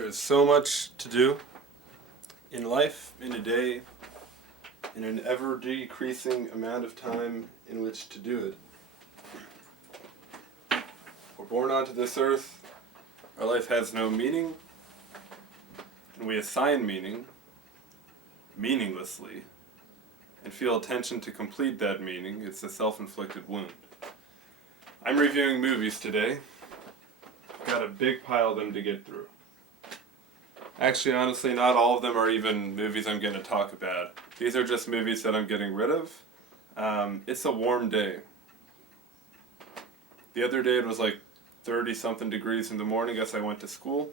There is so much to do in life, in a day, in an ever-decreasing amount of time in which to do it. We're born onto this earth, our life has no meaning, and we assign meaning, meaninglessly, and feel a tension to complete that meaning. It's a self-inflicted wound. I'm reviewing movies today. Got a big pile of them to get through. Actually, honestly, not all of them are even movies I'm going to talk about. These are just movies that I'm getting rid of. It's a warm day. The other day it was like 30-something degrees in the morning. Guess I went to school.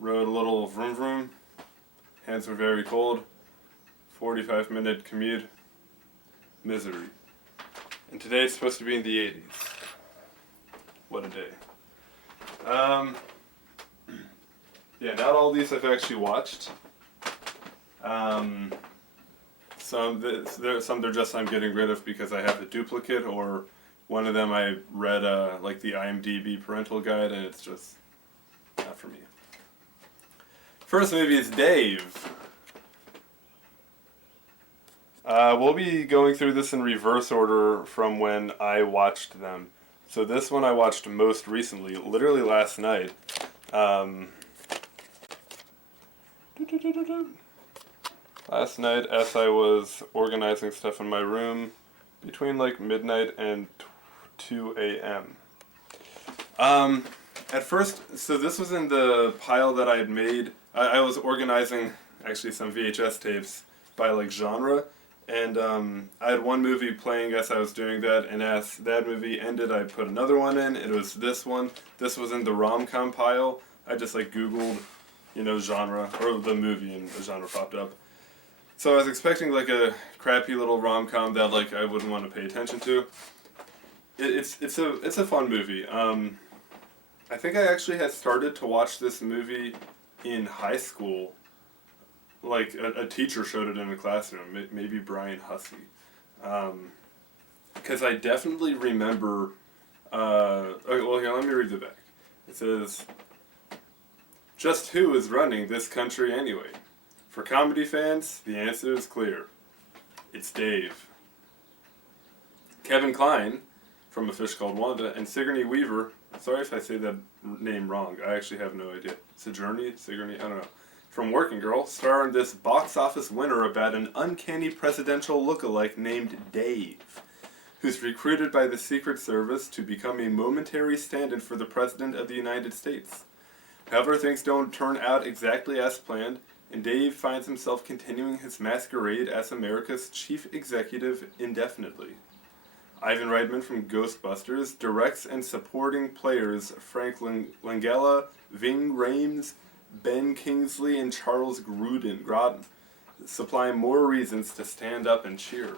Rode a little vroom vroom. Hands were very cold. 45-minute commute. Misery. And today it's supposed to be in the 80s. What a day. Yeah, not all these I've actually watched. Some they're just I'm getting rid of because I have a duplicate, or one of them I read like the IMDb parental guide and it's just not for me. First movie is Dave. We'll be going through this in reverse order from when I watched them. So this one I watched most recently, literally last night. Last night as I was organizing stuff in my room between like midnight and 2 a.m. At first, so this was in the pile that I had made. I was organizing actually some VHS tapes by like genre, and I had one movie playing as I was doing that, and as that movie ended I put another one in. It was this one. This was in the rom-com pile. I just like Googled, genre, or the movie, and the genre popped up. So I was expecting like a crappy little rom-com that like I wouldn't want to pay attention to. It's a fun movie. I think I actually had started to watch this movie in high school. Like a teacher showed it in a classroom, maybe Brian Hussey. Because I definitely remember. Okay, well here, let me read the back. It says, "Just who is running this country anyway? For comedy fans, the answer is clear. It's Dave. Kevin Kline, from A Fish Called Wanda, and Sigourney Weaver, sorry if I say that name wrong, I actually have no idea. Sigourney, I don't know. From Working Girl, star in this box office winner about an uncanny presidential look-alike named Dave, who's recruited by the Secret Service to become a momentary stand-in for the President of the United States. However, things don't turn out exactly as planned, and Dave finds himself continuing his masquerade as America's chief executive indefinitely. Ivan Reitman from Ghostbusters directs, and supporting players Frank Langella, Ving Rhames, Ben Kingsley, and Charles Grodin supply more reasons to stand up and cheer.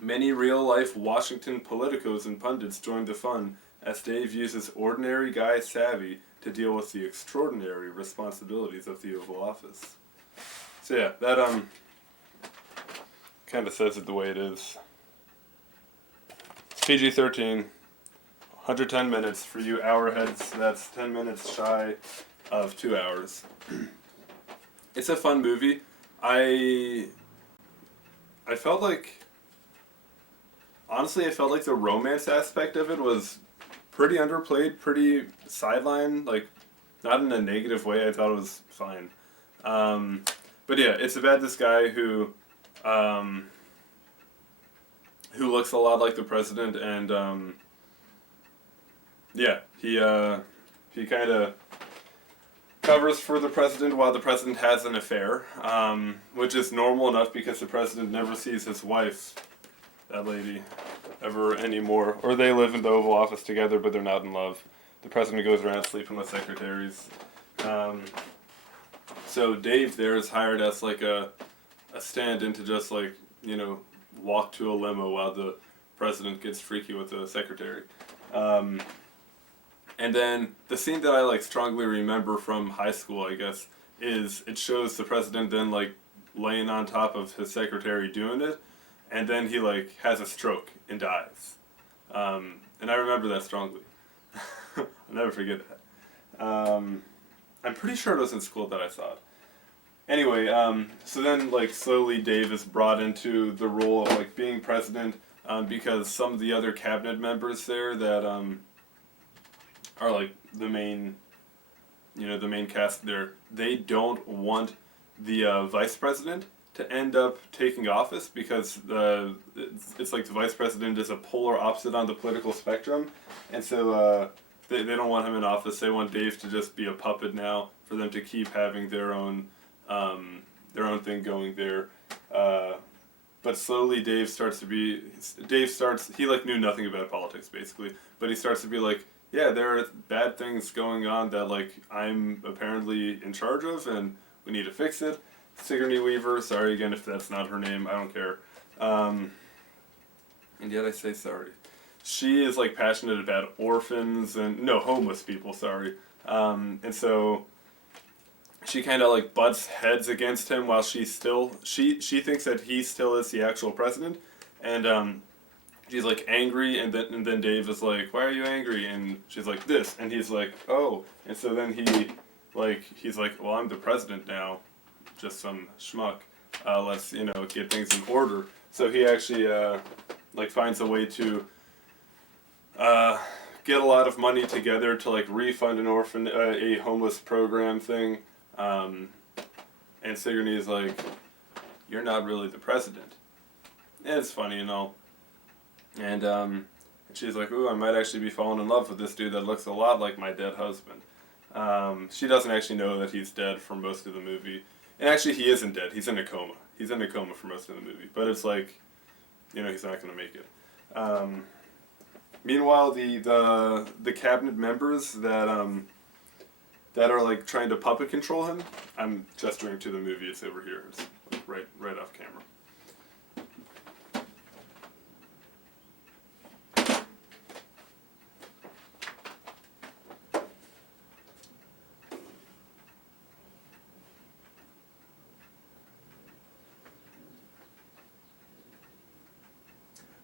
Many real-life Washington politicos and pundits join the fun as Dave uses ordinary guy savvy to deal with the extraordinary responsibilities of the Oval Office. So yeah, that kind of says it the way it is. It's PG-13, 110 minutes for you hour heads. That's 10 minutes shy of 2 hours. It's a fun movie. I felt like, honestly, I felt like the romance aspect of it was pretty underplayed, pretty sidelined, like not in a negative way. I thought it was fine. But yeah, it's about this guy who looks a lot like the president, and yeah, he kind of covers for the president while the president has an affair, which is normal enough because the president never sees his wife, that lady, ever anymore. Or they live in the Oval Office together, but they're not in love. The president goes around sleeping with secretaries. So Dave there is hired as like a stand-in to just like, walk to a limo while the president gets freaky with the secretary. And then the scene that I like strongly remember from high school, I guess, is it shows the president then like laying on top of his secretary doing it, and then he like has a stroke and dies. And I remember that strongly. I'll never forget that. I'm pretty sure it was in school that I saw it. Anyway, so then like slowly Dave is brought into the role of like being president because some of the other cabinet members there that are like the main, the main cast there, they don't want the vice president to end up taking office because it's like the vice president is a polar opposite on the political spectrum, and so they don't want him in office. They want Dave to just be a puppet now for them to keep having their own thing going there. But slowly Dave he like knew nothing about politics basically, but he starts to be like, yeah, there are bad things going on that like I'm apparently in charge of and we need to fix it. Sigourney Weaver, sorry again if that's not her name, I don't care. And yet I say sorry. She is like passionate about orphans and homeless people, sorry. And so she kind of like butts heads against him while she thinks that he still is the actual president, and she's like angry, and then Dave is like, why are you angry? And she's like, this, and he's like, oh, and so then he's like, well, I'm the president now, just some schmuck. Let's get things in order. So he actually like finds a way to get a lot of money together to like refund a homeless program thing. And Sigourney is like, you're not really the president. And it's funny and all. And she's like, ooh, I might actually be falling in love with this dude that looks a lot like my dead husband. She doesn't actually know that he's dead for most of the movie. And actually he isn't dead, he's in a coma. He's in a coma for most of the movie. But it's like, he's not going to make it. Meanwhile, the cabinet members that are like trying to puppet control him. I'm gesturing to the movie. It's over here. It's like right off camera.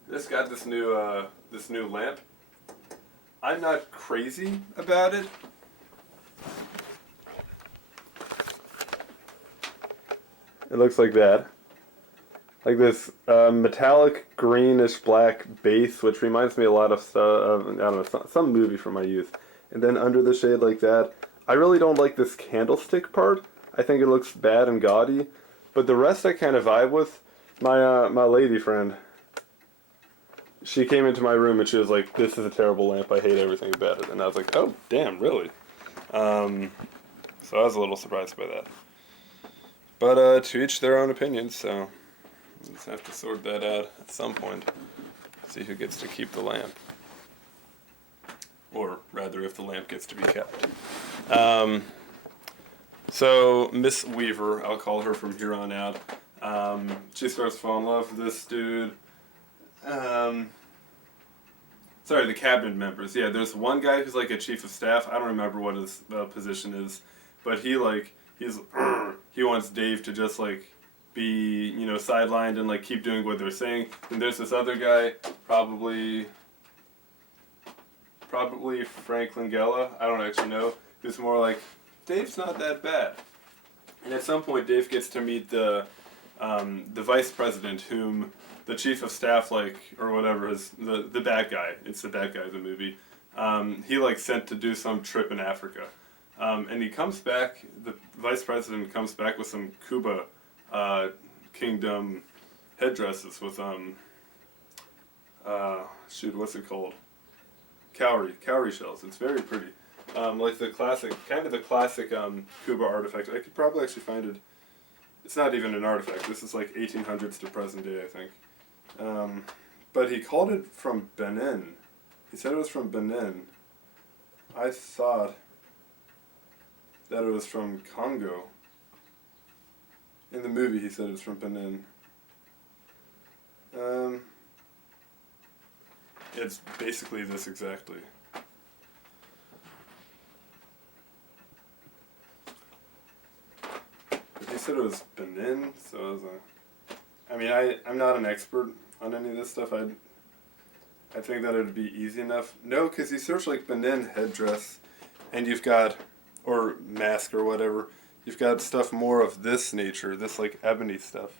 This got this new lamp. I'm not crazy about it. It looks like that. Like this metallic greenish black base, which reminds me a lot of I don't know, some movie from my youth. And then under the shade like that. I really don't like this candlestick part. I think it looks bad and gaudy. But the rest I kind of vibe with. My lady friend, she came into my room and she was like, this is a terrible lamp, I hate everything about it. And I was like, oh, damn, really? So I was a little surprised by that. But to each their own opinions, so we'll just have to sort that out at some point. See who gets to keep the lamp. Or rather, if the lamp gets to be kept. So Miss Weaver, I'll call her from here on out. She starts to fall in love with this dude. Sorry, the cabinet members. Yeah, there's one guy who's like a chief of staff. I don't remember what his position is, but he wants Dave to just like be sidelined and like keep doing what they're saying. And there's this other guy, probably Frank Langella. I don't actually know. Who's more like, Dave's not that bad. And at some point, Dave gets to meet the vice president, whom the chief of staff, or whatever, is the bad guy. It's the bad guy of the movie. He sent to do some trip in Africa. And he comes back, the vice president comes back with some Cuba kingdom headdresses with, what's it called? Cowrie shells. It's very pretty. Like the classic Cuba artifact. I could probably actually find it. It's not even an artifact. This is like 1800s to present day, I think. But he called it from Benin. He said it was from Benin. I thought that it was from Congo. In the movie, he said it's from Benin. It's basically this exactly. But he said it was Benin, so I was I'm not an expert on any of this stuff. I think that it would be easy enough. No, because you search Benin headdress, and you've got or mask or whatever. You've got stuff more of this nature, this like ebony stuff.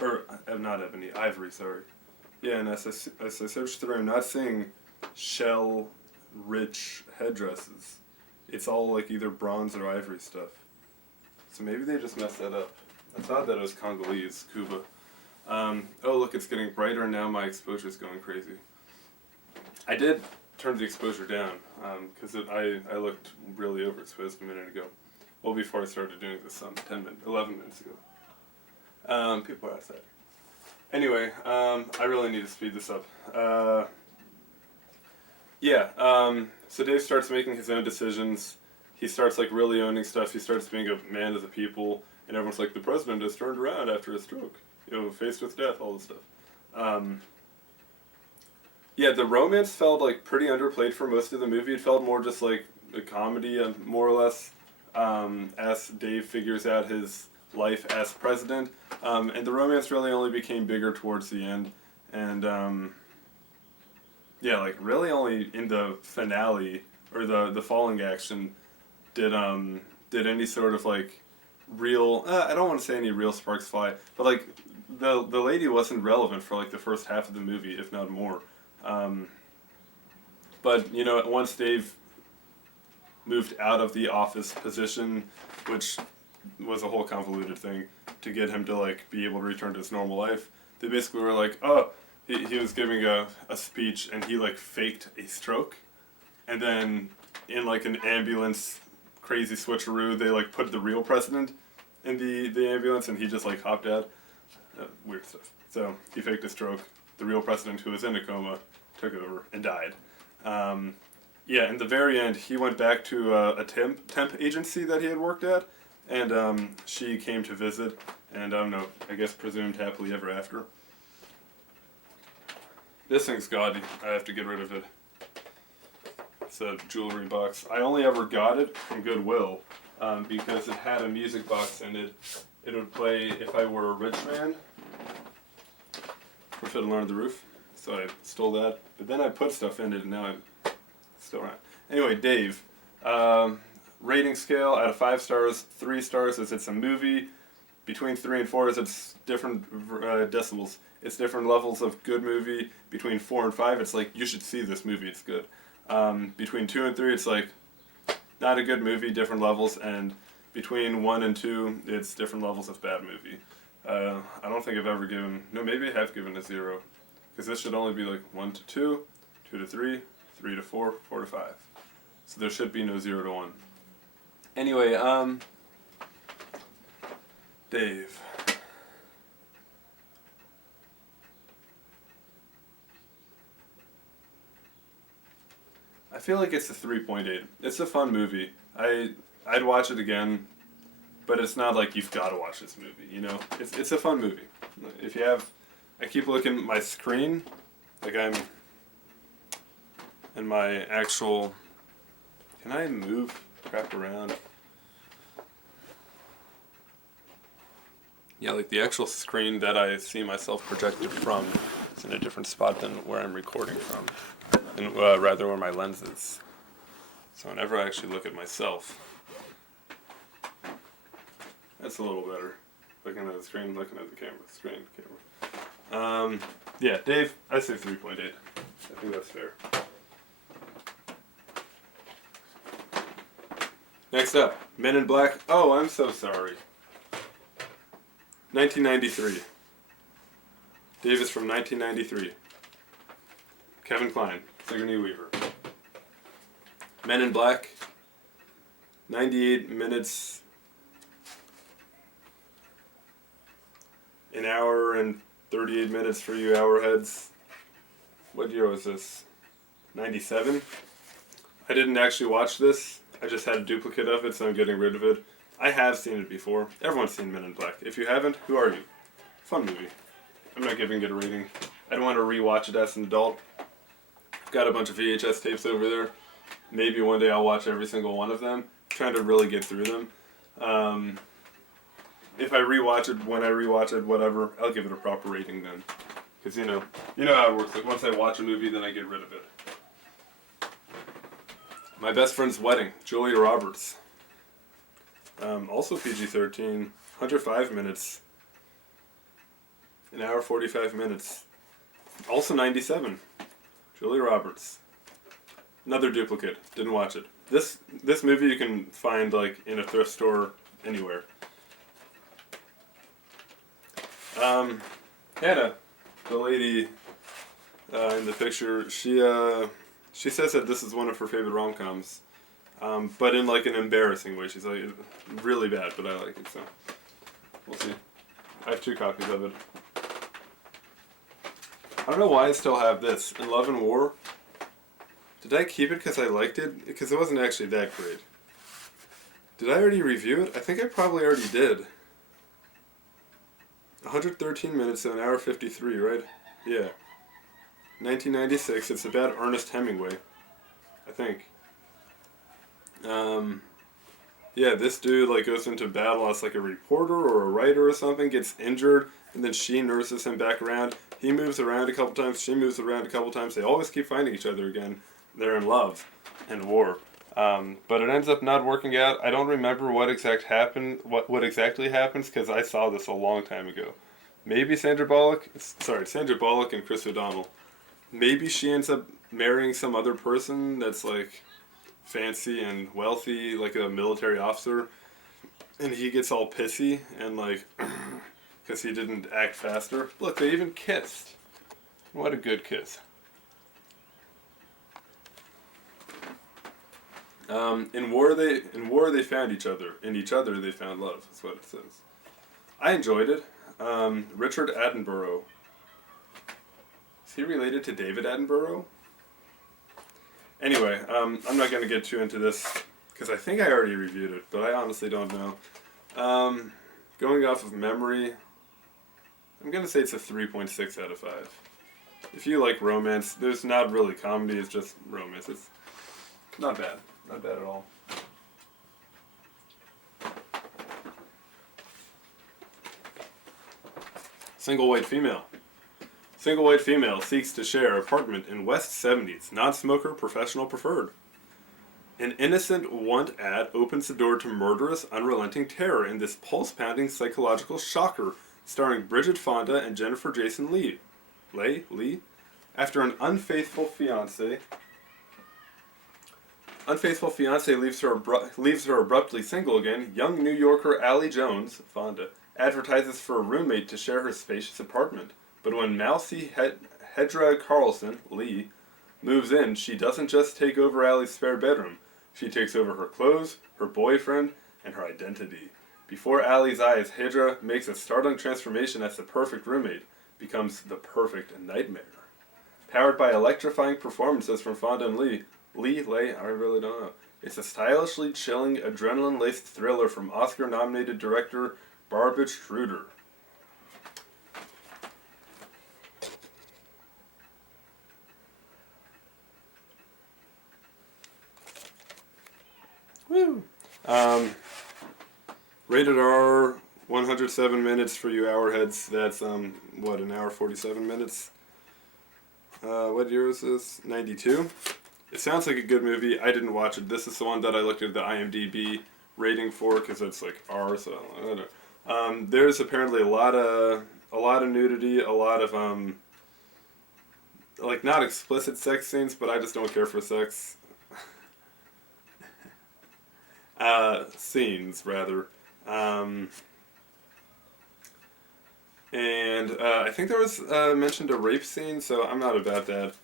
Or, not ebony, ivory, sorry. Yeah, and as I search through, I'm not seeing shell-rich headdresses. It's all like either bronze or ivory stuff. So maybe they just messed that up. I thought that it was Congolese, Cuba. Oh look, it's getting brighter and now my exposure's going crazy. I did turn the exposure down, because I looked really overexposed a minute ago. Well, before I started doing this 11 minutes ago. People are outside. Anyway, I really need to speed this up. So Dave starts making his own decisions. He starts like really owning stuff. He starts being a man of the people, and everyone's like, the president has turned around after a stroke, faced with death, all this stuff. The romance felt like pretty underplayed for most of the movie. It felt more just like a comedy, more or less, as Dave figures out his life as president. And the romance really only became bigger towards the end. And really only in the finale or the falling action did any sort of like real, I don't want to say any real sparks fly, but like the lady wasn't relevant for like the first half of the movie, if not more. But once Dave moved out of the office position, which was a whole convoluted thing to get him to like be able to return to his normal life, they basically were like, oh, he was giving a speech and he like faked a stroke, and then in like an ambulance crazy switcheroo, they like put the real president in the ambulance and he just like hopped out. Weird stuff. So he faked a stroke. The real president, who was in a coma, took it over and died. In the very end, he went back to a temp agency that he had worked at, and she came to visit, and I guess presumed happily ever after. This thing's gaudy. I have to get rid of it. It's a jewelry box. I only ever got it from Goodwill because it had a music box in it. It would play If I Were a Rich Man for Fiddler on the Roof. So I stole that. But then I put stuff in it and now I'm still around. Anyway, Dave. Rating scale out of 5 stars, 3 stars is it's a movie. Between 3 and 4 is it's different decibels. It's different levels of good movie. Between 4 and 5, it's like, you should see this movie, it's good. Between 2 and 3, it's like, not a good movie, different levels. And between 1 and 2, it's different levels of bad movie. I don't think I've ever given, no, maybe I have given a 0. Because this should only be like 1 to 2, 2 to 3, 3 to 4, 4 to 5. So there should be no 0 to 1. Anyway, Dave. I feel like it's a 3.8. It's a fun movie. I'd watch it again, but it's not like you've got to watch this movie, It's a fun movie. If you have, I keep looking at my screen, like I'm in my actual, can I move crap around? Yeah, like the actual screen that I see myself projected from is in a different spot than where I'm recording from, and rather where my lens is. So whenever I actually look at myself, that's a little better. Looking at the screen, looking at the camera, screen, camera. Dave, I say 3.8. I think that's fair. Next up, Men in Black. Oh, I'm so sorry. 1993. Dave is from 1993. Kevin Kline, Sigourney Weaver. Men in Black. 98 minutes. An hour and 38 minutes for you hour heads. What year was this? 97? I didn't actually watch this. I just had a duplicate of it, so I'm getting rid of it. I have seen it before. Everyone's seen Men in Black. If you haven't, who are you? Fun movie. I'm not giving it a rating. I don't want to rewatch it as an adult. I've got a bunch of VHS tapes over there. Maybe one day I'll watch every single one of them. I'm trying to really get through them. If I rewatch it, when I rewatch it, whatever, I'll give it a proper rating then. Because you know how it works. Like once I watch a movie, then I get rid of it. My Best Friend's Wedding, Julia Roberts. Also PG-13, 105 minutes. An hour 45 minutes. Also 97. Julia Roberts. Another duplicate. Didn't watch it. This movie you can find like in a thrift store anywhere. Hannah, the lady in the picture, she says that this is one of her favorite rom-coms, but in like an embarrassing way. She's like, really bad, but I like it, so we'll see. I have 2 copies of it. I don't know why I still have this. In Love and War. Did I keep it because I liked it? Because it wasn't actually that great. Did I already review it? I think I probably already did. 113 minutes and an hour 53, right? Yeah. 1996. It's about Ernest Hemingway, I think. Yeah, this dude like goes into battle as like a reporter or a writer or something, gets injured, and then she nurses him back around. He moves around a couple times, she moves around a couple times. They always keep finding each other again. They're in love and war. But it ends up not working out. I don't remember what exactly happens because I saw this a long time ago. Maybe Sandra Bullock and Chris O'Donnell. Maybe she ends up marrying some other person that's like fancy and wealthy, like a military officer, and he gets all pissy and like because he didn't act faster. Look, they even kissed. What a good kiss. In war they found each other. In each other they found love. That's what it says. I enjoyed it. Richard Attenborough. Is he related to David Attenborough? Anyway, I'm not going to get too into this because I think I already reviewed it, but I honestly don't know. Going off of memory, I'm going to say it's a 3.6 out of 5. If you like romance, there's not really comedy, it's just romance. It's not bad. Not bad at all. Single white female. Single white female seeks to share apartment in West 70s. Non-smoker, professional preferred. An innocent want ad opens the door to murderous, unrelenting terror in this pulse-pounding psychological shocker starring Bridget Fonda and Jennifer Jason Leigh. Lee? After an unfaithful fiancé leaves her abruptly single again, young New Yorker Allie Jones, Fonda, advertises for a roommate to share her spacious apartment. But when mousy Hedra Carlson, Lee, moves in, she doesn't just take over Allie's spare bedroom. She takes over her clothes, her boyfriend, and her identity. Before Allie's eyes, Hedra makes a startling transformation as the perfect roommate, becomes the perfect nightmare. Powered by electrifying performances from Fonda and Lee, I really don't know. It's a stylishly chilling, adrenaline-laced thriller from Oscar-nominated director Barbara Schroeder. Woo! Rated R, 107 minutes for you hourheads. That's, an hour 47 minutes? What year is this? 92? It sounds like a good movie. I didn't watch it. This is the one that I looked at the IMDb rating for because it's like R, so I don't know. There's apparently a lot of nudity, a lot of like not explicit sex scenes, but I just don't care for sex. Scenes rather. And I think there was mentioned a rape scene, so I'm not about that.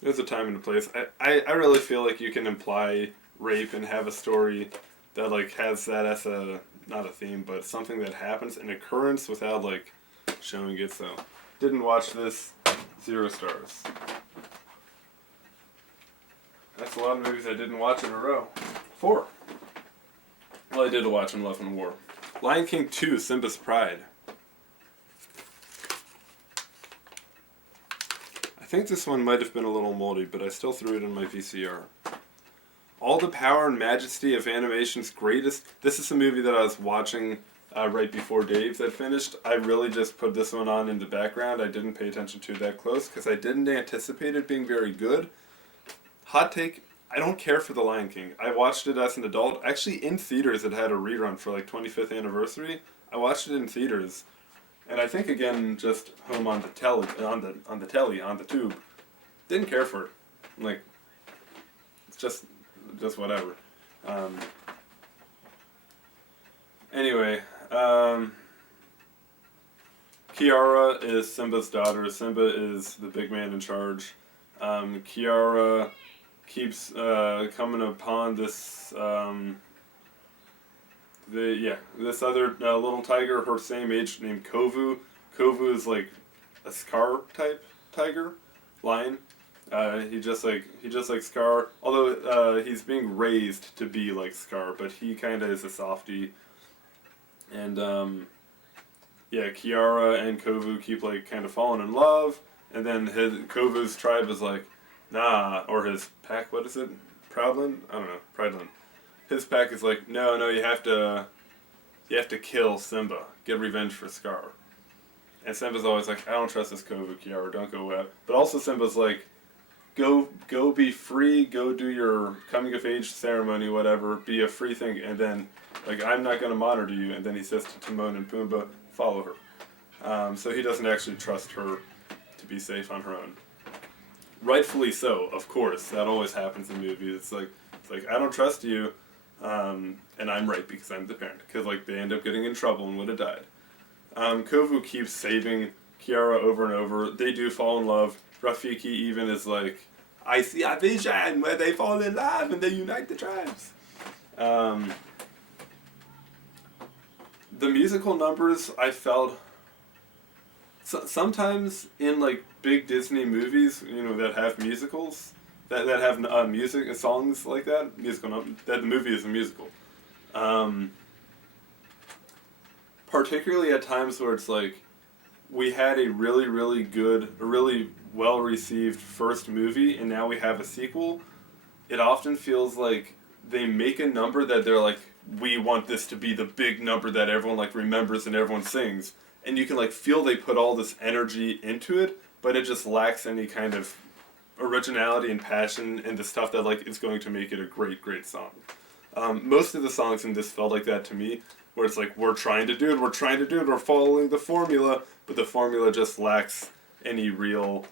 There's a time and a place. I really feel like you can imply rape and have a story that like has that as a, not a theme, but something that happens, an occurrence without like showing it, so didn't watch this. 0 stars. That's a lot of movies I didn't watch in a row. 4. Well, I did watch in Love and War. Lion King 2, Simba's Pride. I think this one might have been a little moldy, but I still threw it in my VCR. All the power and majesty of animation's greatest... This is a movie that I was watching right before Dave's had finished. I really just put this one on in the background. I didn't pay attention to it that close because I didn't anticipate it being very good. hot take, I don't care for The Lion King. I watched it as an adult. Actually, in theaters, it had a rerun for like 25th anniversary. I watched it in theaters, and I think again just home on the telly on the tube. Didn't care for it. Like, it's just whatever. Anyway, Kiara is Simba's daughter. Simba is the big man in charge. Kiara keeps coming upon this this other little tiger, her same age, named Kovu. Kovu is like a Scar type tiger, lion. He just like Scar, although he's being raised to be like Scar, but he kind of is a softie. And Kiara and Kovu keep like kind of falling in love, and then Kovu's tribe is like, nah, or his pack, what is it? Proudland? I don't know, Prideland. His pack is like, no, you have to kill Simba, get revenge for Scar. And Simba's always like, I don't trust this Kovu, Kiara, don't go out. But also Simba's like, go be free, go do your coming of age ceremony, whatever, be a free thing, and then, like, I'm not going to monitor you. And then he says to Timon and Pumbaa, follow her. So he doesn't actually trust her to be safe on her own. Rightfully so, of course. That always happens in movies. It's like I don't trust you, and I'm right because I'm the parent. Because like they end up getting in trouble and would have died. Kovu keeps saving Kiara over and over. They do fall in love. Rafiki even is like, I see a vision where they fall in love and they unite the tribes. The musical numbers, I felt, sometimes in like big Disney movies, that have musicals, that have music songs like that, that the movie is a musical. Particularly at times where it's like, we had a really, really good, a really well-received first movie, and now we have a sequel. It often feels like they make a number that they're like, we want this to be the big number that everyone like remembers and everyone sings. And you can like feel they put all this energy into it, but it just lacks any kind of originality and passion and the stuff that like is going to make it a great, great song. Most of the songs in this felt like that to me, where it's like, we're trying to do it, we're following the formula, but the formula just lacks any real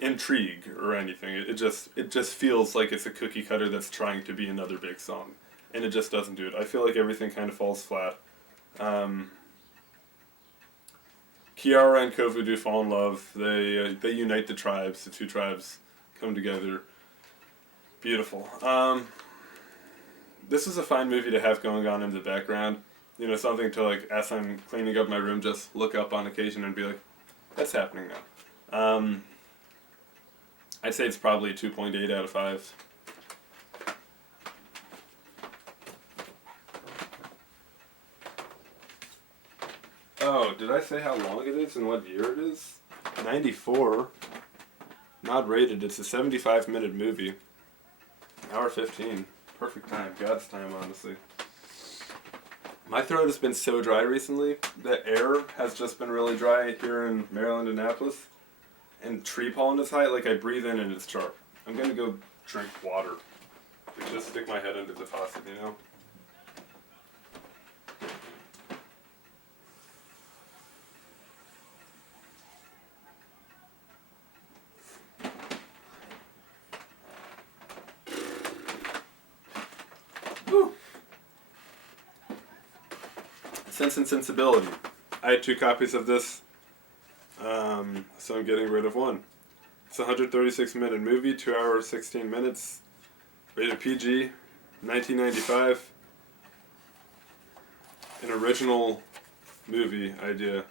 intrigue or anything. It just feels like it's a cookie cutter that's trying to be another big song, and it just doesn't do it. I feel like everything kind of falls flat. Kiara and Kovu do fall in love. They unite the tribes. The two tribes come together. Beautiful. This is a fine movie to have going on in the background. Something to like, as I'm cleaning up my room, just look up on occasion and be like, that's happening now. I'd say it's probably a 2.8 out of 5. Oh, did I say how long it is and what year it is? 94. Not rated. It's a 75-minute movie. Hour 15. Perfect time. God's time, honestly. My throat has been so dry recently. The air has just been really dry here in Maryland, Annapolis. And tree pollen is high. Like, I breathe in and it's sharp. I'm going to go drink water. Like, just stick my head under the faucet, Woo. Sense and Sensibility. I had 2 copies of this, so I'm getting rid of one. It's a 136-minute movie, 2 hours, 16 minutes, rated PG, 1995. An original movie idea.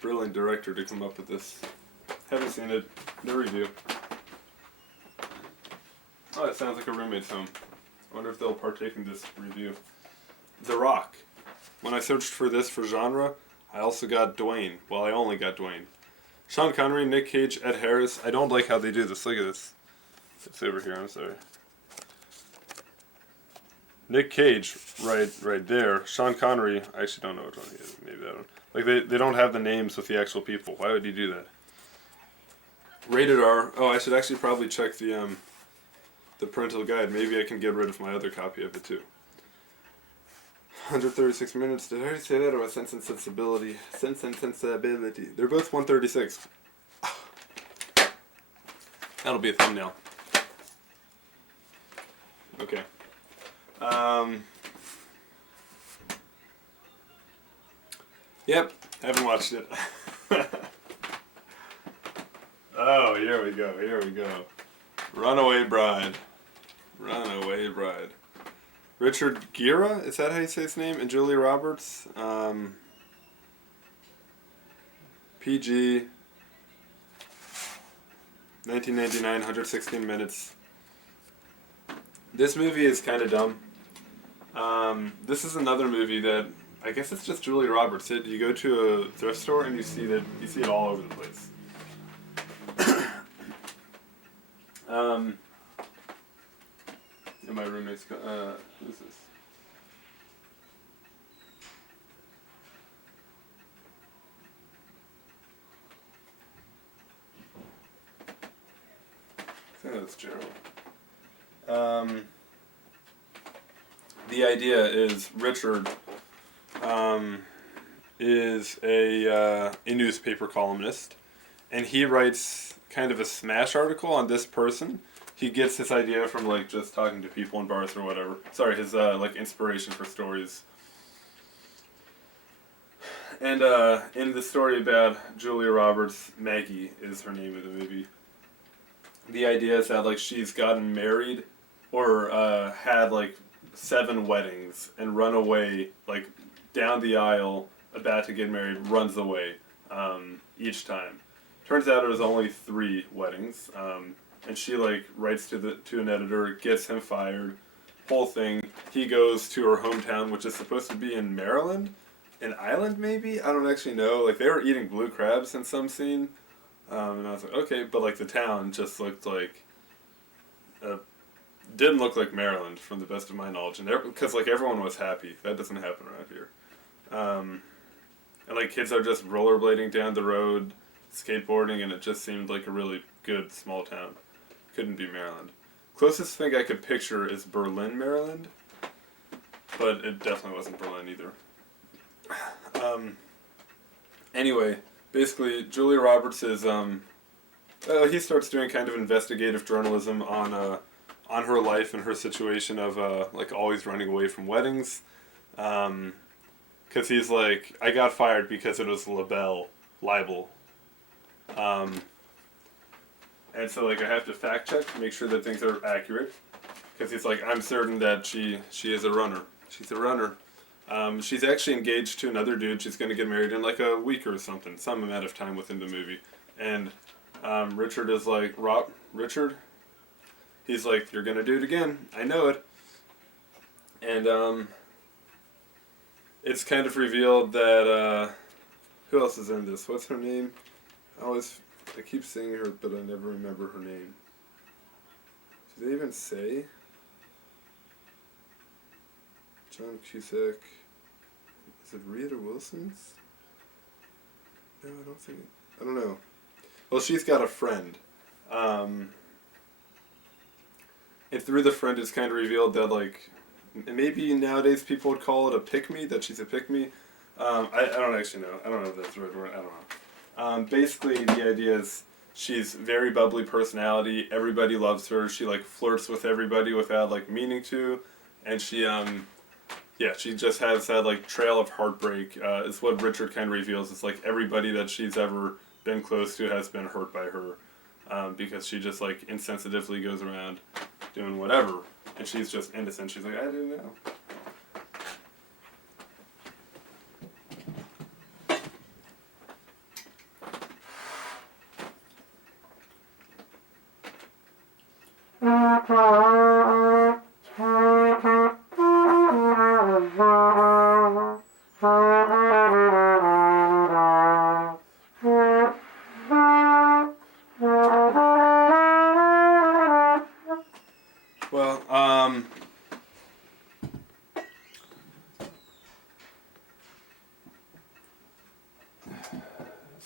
Brilliant director to come up with this. Haven't seen it. No review. Oh, it sounds like a roommate's home. I wonder if they'll partake in this review. The Rock. When I searched for this for genre, I also got Dwayne. Well, I only got Dwayne. Sean Connery, Nick Cage, Ed Harris. I don't like how they do this. Look at this. It's over here, I'm sorry. Nick Cage, right there. Sean Connery, I actually don't know which one he is. Maybe that one. Like, they don't have the names with the actual people. Why would you do that? Rated R. Oh, I should actually probably check the parental guide. Maybe I can get rid of my other copy of it too. 136 minutes. Did I already say that? Or Sense and Sensibility? Sense and Sensibility. They're both 136. That'll be a thumbnail. Okay. Yep, haven't watched it. Oh, here we go, here we go. Runaway BRide. Runaway BRide. Richard Gere, is that how you say his name? And Julia Roberts. PG. 1999, 116 minutes. This movie is kind of dumb. This is another movie that, I guess it's just Julia Roberts. You go to a thrift store and you see it all over the place. And my roommate's who's this? I think that's Gerald. The idea is Richard is a newspaper columnist, and he writes kind of a smash article on this person. He gets his idea from like just talking to people in bars or whatever. Sorry, his like inspiration for stories. And in the story about Julia Roberts, Maggie is her name of the movie. The idea is that like she's gotten married or had like 7 weddings and run away like down the aisle about to get married, runs away each time. Turns out it was only 3 weddings. And she like writes to an editor, gets him fired, whole thing. He goes to her hometown, which is supposed to be in Maryland, an island maybe. I don't actually know. Like they were eating blue crabs in some scene, and I was like, okay, but like the town just looked like, didn't look like Maryland from the best of my knowledge, and because like everyone was happy. That doesn't happen around here, and like kids are just rollerblading down the road, skateboarding, and it just seemed like a really good small town. Couldn't be Maryland. Closest thing I could picture is Berlin, Maryland, but it definitely wasn't Berlin either. Anyway, basically, Julia Roberts is he starts doing kind of investigative journalism on her life and her situation of like always running away from weddings, because he's like, I got fired because it was libel. And so like I have to fact check to make sure that things are accurate, because he's like, I'm certain that she is a runner. She's a runner. She's actually engaged to another dude. She's going to get married in like a week or something, some amount of time within the movie. And Richard is like, Richard? He's like, you're going to do it again. I know it. And it's kind of revealed that, who else is in this? What's her name? I keep saying her, but I never remember her name. Do they even say? John Cusack. Is it Rita Wilson's? No, I don't think. I don't know. Well, she's got a friend. And through the friend, it's kind of revealed that, like, maybe nowadays people would call it a pick-me, that she's a pick-me. I don't actually know. I don't know if that's the right word. I don't know. Basically, the idea is she's very bubbly personality. Everybody loves her. She like flirts with everybody without like meaning to, and she she just has that like trail of heartbreak. Is what Richard kind of reveals. It's like everybody that she's ever been close to has been hurt by her, because she just like insensitively goes around doing whatever, and she's just innocent. She's like, I didn't know.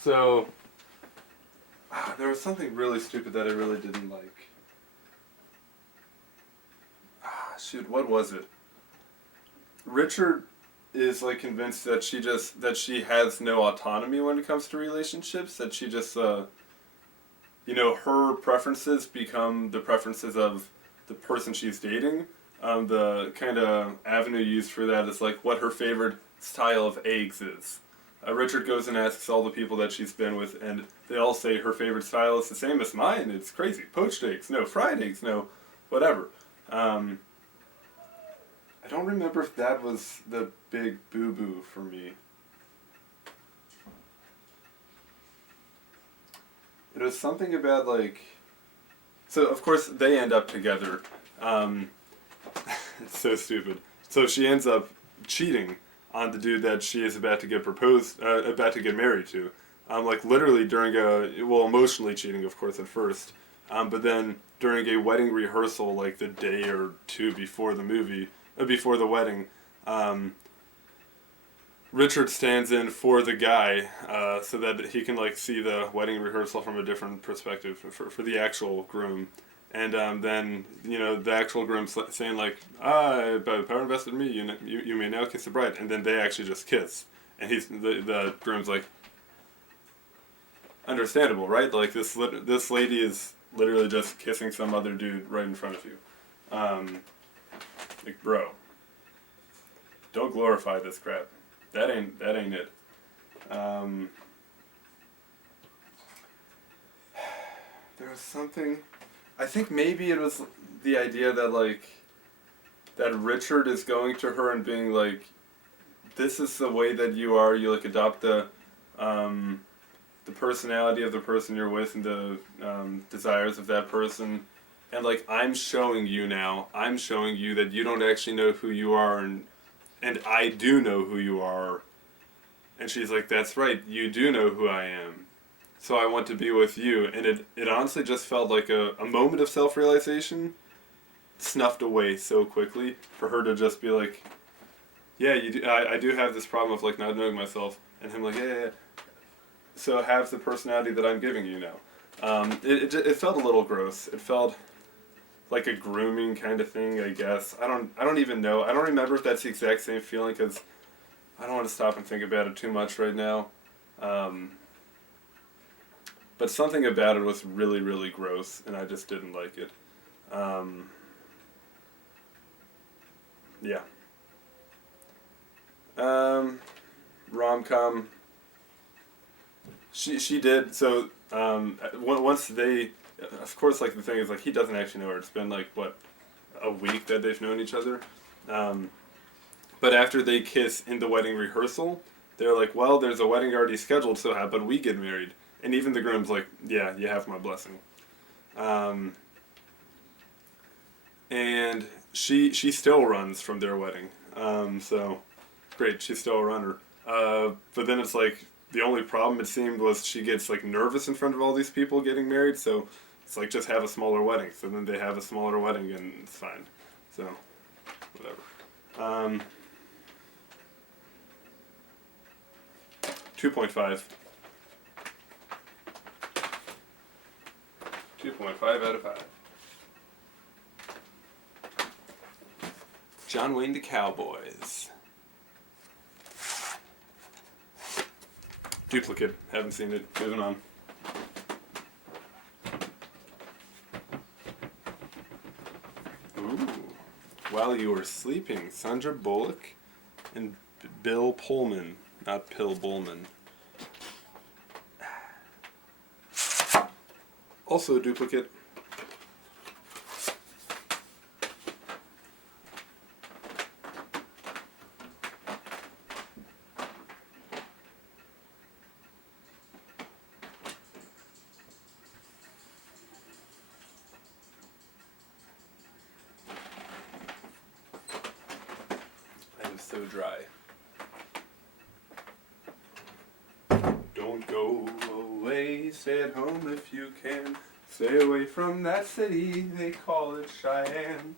So, There was something really stupid that I really didn't like. Shoot, what was it? Richard is like convinced that she has no autonomy when it comes to relationships, that she just her preferences become the preferences of the person she's dating. The kind of avenue used for that is like what her favorite style of eggs is. Richard goes and asks all the people that she's been with, and they all say her favorite style is the same as mine. It's crazy. Poached eggs, no. Fried eggs, no. Whatever. I don't remember if that was the big boo-boo for me. It was something about, like... So, of course, they end up together. It's so stupid. So she ends up cheating on the dude that she is about to get married to. Like, literally during emotionally cheating, of course, at first. But then, during a wedding rehearsal, like, the day or two before before the wedding, Richard stands in for the guy so that he can like see the wedding rehearsal from a different perspective for the actual groom, and then the actual groom saying like, by the power invested in me, you may now kiss the bride, and then they actually just kiss, and the groom's like, understandable, right? Like this lady is literally just kissing some other dude right in front of you. Like, bro, don't glorify this crap. That ain't it. There was something. I think maybe it was the idea that that Richard is going to her and being like, "This is the way that you are. You like adopt the personality of the person you're with and the desires of that person." And like, I'm showing you that you don't actually know who you are, and I do know who you are. And she's like, that's right, you do know who I am. So I want to be with you. And it honestly just felt like a moment of self-realization snuffed away so quickly for her to just be like, yeah, I do have this problem of like not knowing myself. And him like, yeah. So have the personality that I'm giving you now. It felt a little gross. It felt like a grooming kind of thing, I guess. I don't even know. I don't remember if that's the exact same feeling because I don't want to stop and think about it too much right now. But something about it was really, really gross, and I just didn't like it. Yeah. Rom-com. She did, so once they... Of course, like, the thing is, like, he doesn't actually know her. It's been, like, what, a week that they've known each other? But after they kiss in the wedding rehearsal, they're like, well, there's a wedding already scheduled, so how about we get married? And even the groom's like, yeah, you have my blessing. And she still runs from their wedding. So, great, she's still a runner. But then it's like, the only problem, it seemed, was she gets, like, nervous in front of all these people getting married, so it's like, just have a smaller wedding. So then they have a smaller wedding, and it's fine. So, whatever. 2.5. 2.5 out of 5. John Wayne, the Cowboys. Duplicate. Haven't seen it. Moving on. Ooh. While You Were Sleeping, Sandra Bullock and Bill Pullman. Not Pill Bullman. Also a duplicate. I'm so dry. Don't go away, stay at home if you can. Stay away from that city, they call it Cheyenne.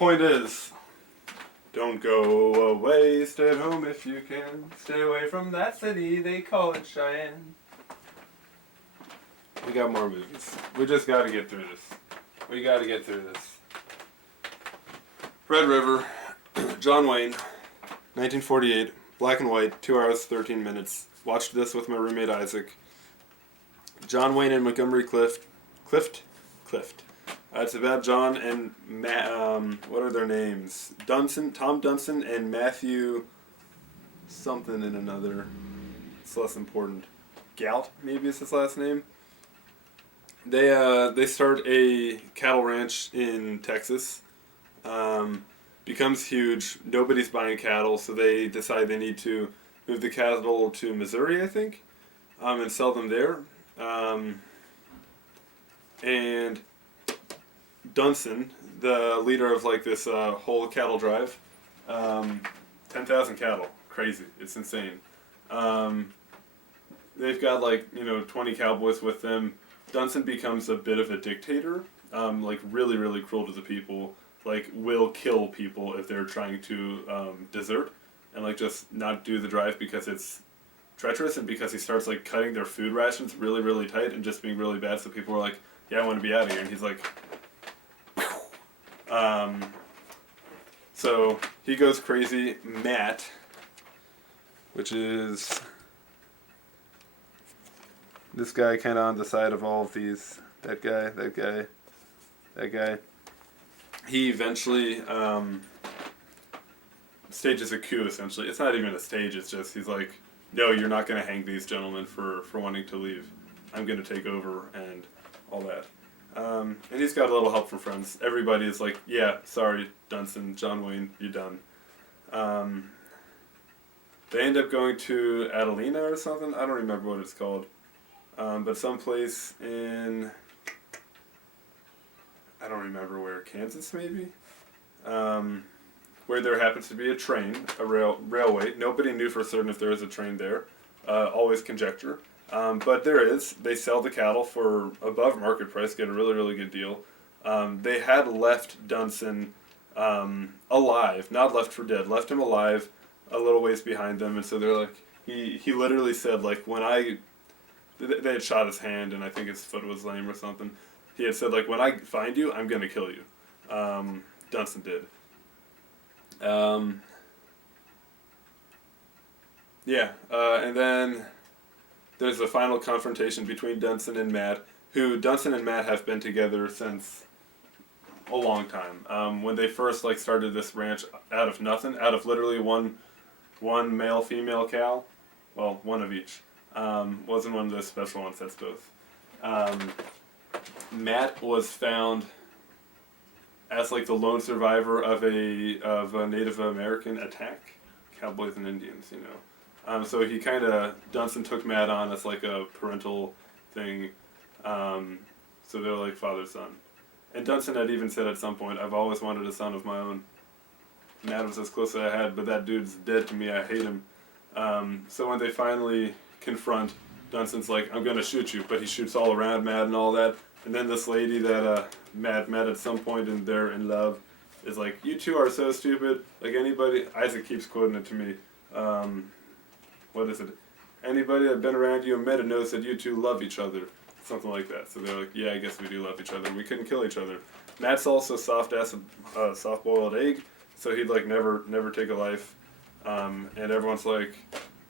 Point is, don't go away, stay at home if you can. Stay away from that city, they call it Cheyenne. We got more movies. We just gotta get through this. We gotta get through this. Red River, John Wayne, 1948, black and white, 2 hours, 13 minutes. Watched this with my roommate Isaac. John Wayne and Montgomery Clift. It's about John and what are their names? Tom Dunson and Matthew something and another. It's less important. Galt, maybe is his last name. They start a cattle ranch in Texas. Becomes huge. Nobody's buying cattle, so they decide they need to move the cattle to Missouri, I think, and sell them there. And Dunson, the leader of like this whole cattle drive, 10,000 cattle, crazy, it's insane. They've got 20 cowboys with them. Dunson becomes a bit of a dictator, like really, really cruel to the people. Like will kill people if they're trying to desert and like just not do the drive because it's treacherous, and because he starts like cutting their food rations really, really tight and just being really bad. So people are like, yeah, I want to be out of here. And he's like, so he goes crazy. Matt, which is this guy kind of on the side of all of these. That guy. He eventually stages a coup, essentially. It's not even a stage, it's just he's like, no, you're not going to hang these gentlemen for wanting to leave. I'm going to take over and all that. And he's got a little help from friends. Everybody is like, yeah, sorry, Dunson, John Wayne, you're done. They end up going to Adelina or something. I don't remember what it's called. But someplace in, I don't remember where, Kansas maybe? Where there happens to be a train, a railway. Nobody knew for certain if there was a train there. Always conjecture. But there is. They sell the cattle for above market price, get a really, really good deal. They had left Dunson alive, not left for dead, left him alive a little ways behind them. And so they're like, he literally said, like, they had shot his hand and I think his foot was lame or something. He had said, like, when I find you, I'm going to kill you. Dunson did. And then there's a final confrontation between Dunson and Matt, who Dunson and Matt have been together since a long time. When they first started this ranch out of nothing, out of literally one male female cow, well, one of each. Wasn't one of those special ones, that's both. Matt was found as the lone survivor of a Native American attack, Cowboys and Indians, so he Dunson took Matt on as a parental thing, so they're like father-son. And Dunson had even said at some point, I've always wanted a son of my own. Matt was as close as I had, but that dude's dead to me, I hate him. So when they finally confront, Dunson's like, I'm gonna shoot you, but he shoots all around Matt and all that. And then this lady that Matt met at some point and they're in love is like, you two are so stupid. Like anybody, Isaac keeps quoting it to me. What is it? Anybody that's been around you and met it knows that you two love each other. Something like that. So they're like, yeah, I guess we do love each other. We couldn't kill each other. Matt's also soft-boiled egg, so he'd never take a life. And everyone's like,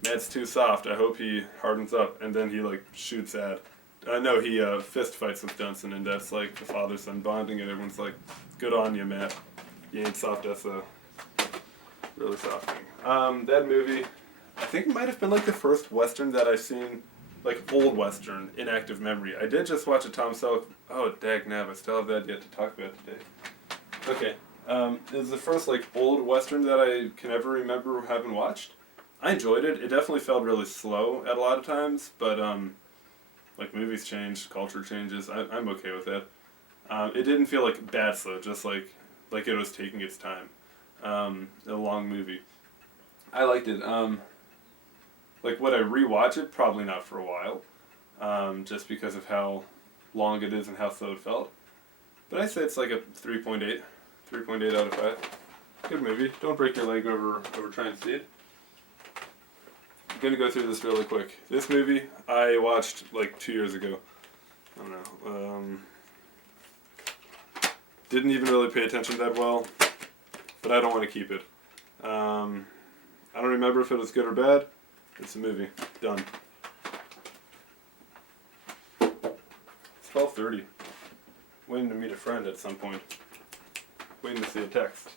Matt's too soft. I hope he hardens up. And then he shoots at. He fist fights with Dunson, and that's the father-son bonding, and everyone's like, good on you, Matt. You ain't soft as a really soft thing. That movie, I think it might have been the first Western that I've seen, old Western, in active memory. I did just watch a Tom Selleck, oh, dag-nab, I still have that yet to talk about today. Okay, it was the first old Western that I can ever remember having watched. I enjoyed it. It definitely felt really slow at a lot of times, but movies change, culture changes. I'm okay with that. It didn't feel bad slow, just like it was taking its time. A long movie. I liked it. Would I rewatch it? Probably not for a while, just because of how long it is and how slow it felt. But I'd say it's a 3.8, 3.8 out of 5. Good movie. Don't break your leg over trying to see it. I'm gonna go through this really quick. This movie I watched like 2 years ago. I don't know. Didn't even really pay attention that well, but I don't want to keep it. I don't remember if it was good or bad. It's a movie. Done. It's 12:30. Waiting to meet a friend at some point. Waiting to see a text.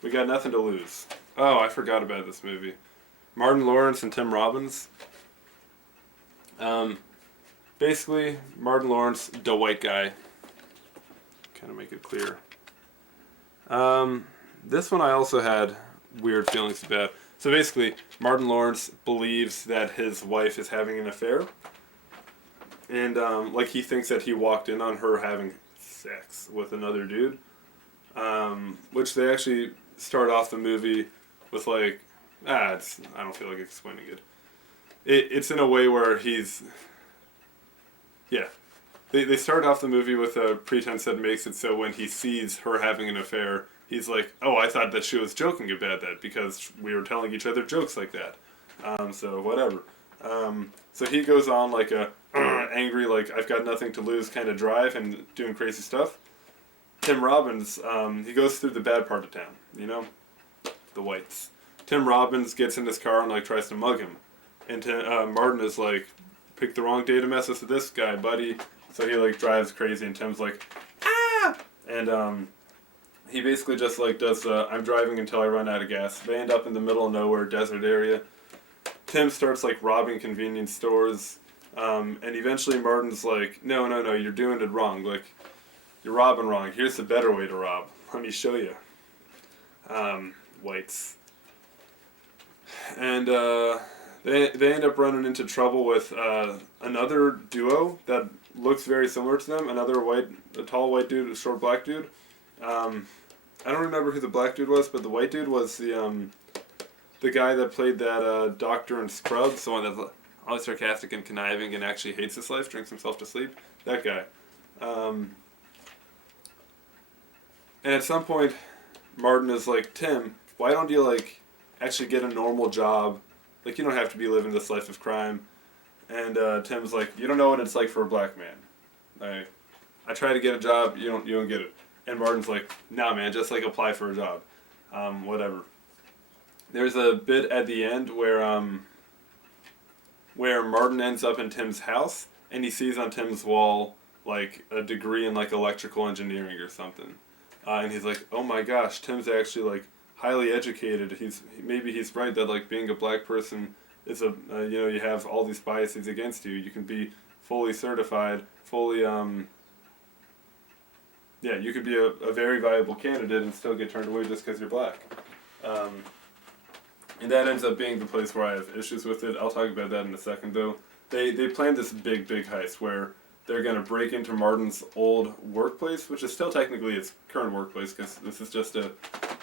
We got nothing to lose. Oh, I forgot about this movie. Martin Lawrence and Tim Robbins. Basically, Martin Lawrence, the white guy. Kind of make it clear. This one I also had weird feelings about. So basically, Martin Lawrence believes that his wife is having an affair. And, like, he thinks that he walked in on her having sex with another dude. Which they actually start off the movie with, like, I don't feel like explaining it. It's in a way where he's... Yeah. They start off the movie with a pretense that makes it so when he sees her having an affair, he's like, oh, I thought that she was joking about that because we were telling each other jokes like that. So whatever. So he goes on like a angry, like, I've got nothing to lose kind of drive and doing crazy stuff. Tim Robbins, he goes through the bad part of town, you know? The whites. Tim Robbins gets in his car and, like, tries to mug him. And Martin is like, picked the wrong day to mess with this guy, buddy. So he, like, drives crazy, and Tim's like, ah! And, he basically just, like, does, I'm driving until I run out of gas. They end up in the middle of nowhere, desert area. Tim starts, like, robbing convenience stores. And eventually Martin's like, no, you're doing it wrong. Like, you're robbing wrong. Here's the better way to rob. Let me show you. Whites. And, they end up running into trouble with another duo that looks very similar to them. A tall white dude, a short black dude. I don't remember who the black dude was, but the white dude was the guy that played that doctor in Scrubs, the one that's always sarcastic and conniving and actually hates his life, drinks himself to sleep. That guy. And at some point, Martin is like, Tim, why don't you, like, actually get a normal job? Like, you don't have to be living this life of crime. And Tim's like, you don't know what it's like for a black man. I try to get a job, you don't get it. And Martin's like, nah, man, just, like, apply for a job. Whatever. There's a bit at the end where Martin ends up in Tim's house, and he sees on Tim's wall, like, a degree in, like, electrical engineering or something. And he's like, oh my gosh, Tim's actually, like, highly educated. Maybe he's right that, like, being a black person is you have all these biases against you. You can be fully certified, fully, you could be a very viable candidate and still get turned away just because you're black. And that ends up being the place where I have issues with it. I'll talk about that in a second, though. They planned this big heist where they're going to break into Martin's old workplace, which is still technically its current workplace, because this is just a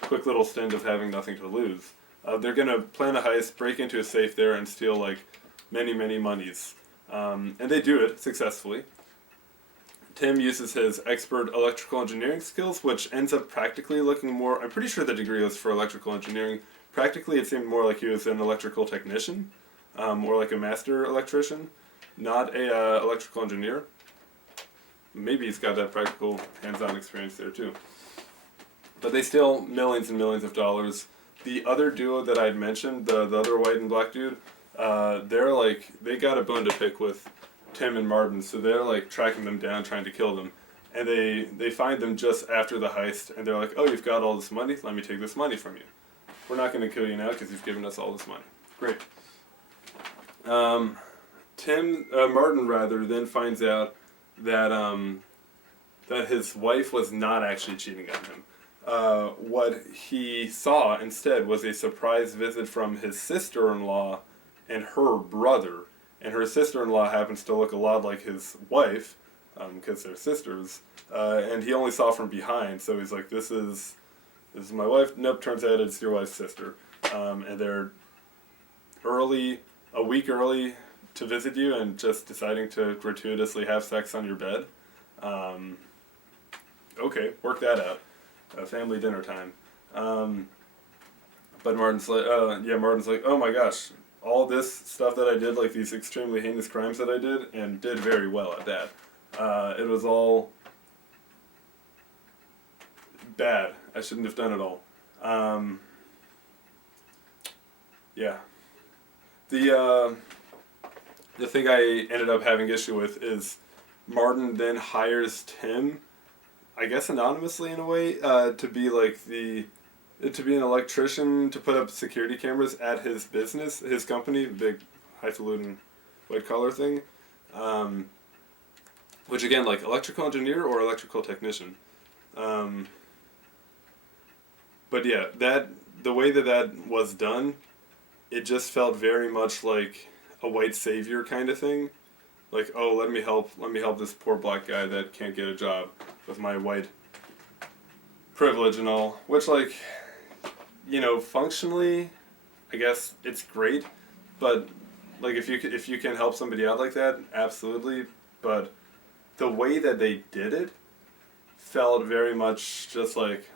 quick little stint of having nothing to lose. They're going to plan a heist, break into a safe there, and steal, like, many monies. And they do it successfully. Tim uses his expert electrical engineering skills, which ends up practically looking more... I'm pretty sure the degree was for electrical engineering. Practically, it seemed more like he was an electrical technician, or like a master electrician, not a electrical engineer. Maybe he's got that practical hands-on experience there too. But they steal millions and millions of dollars. The other duo that I'd mentioned, the other white and black dude, they got a bone to pick with Tim and Martin, so they're like tracking them down, trying to kill them. And they find them just after the heist, and they're like, oh, you've got all this money? Let me take this money from you. We're not going to kill you now because you've given us all this money. Great. Martin then finds out that his wife was not actually cheating on him. What he saw instead was a surprise visit from his sister-in-law and her brother. And her sister-in-law happens to look a lot like his wife, because they're sisters. And he only saw from behind, so he's like, this is my wife. Nope, turns out it's your wife's sister. And they're a week early to visit you and just deciding to gratuitously have sex on your bed. Okay, work that out. Family dinner time. But Martin's like, oh my gosh, all this stuff that I did, like these extremely heinous crimes that I did, and did very well at that. It was all bad. I shouldn't have done it all. Yeah. The thing I ended up having issue with is Martin then hires Tim, I guess anonymously in a way, to be like to be an electrician to put up security cameras at his business, his company, big highfalutin white collar thing. Which again, like electrical engineer or electrical technician. But yeah, the way that was done, it just felt very much like a white savior kind of thing. Like, oh, let me help this poor black guy that can't get a job with my white privilege and all. Which, like, you know, functionally, I guess it's great, but like if you can help somebody out like that, absolutely. But the way that they did it felt very much just like,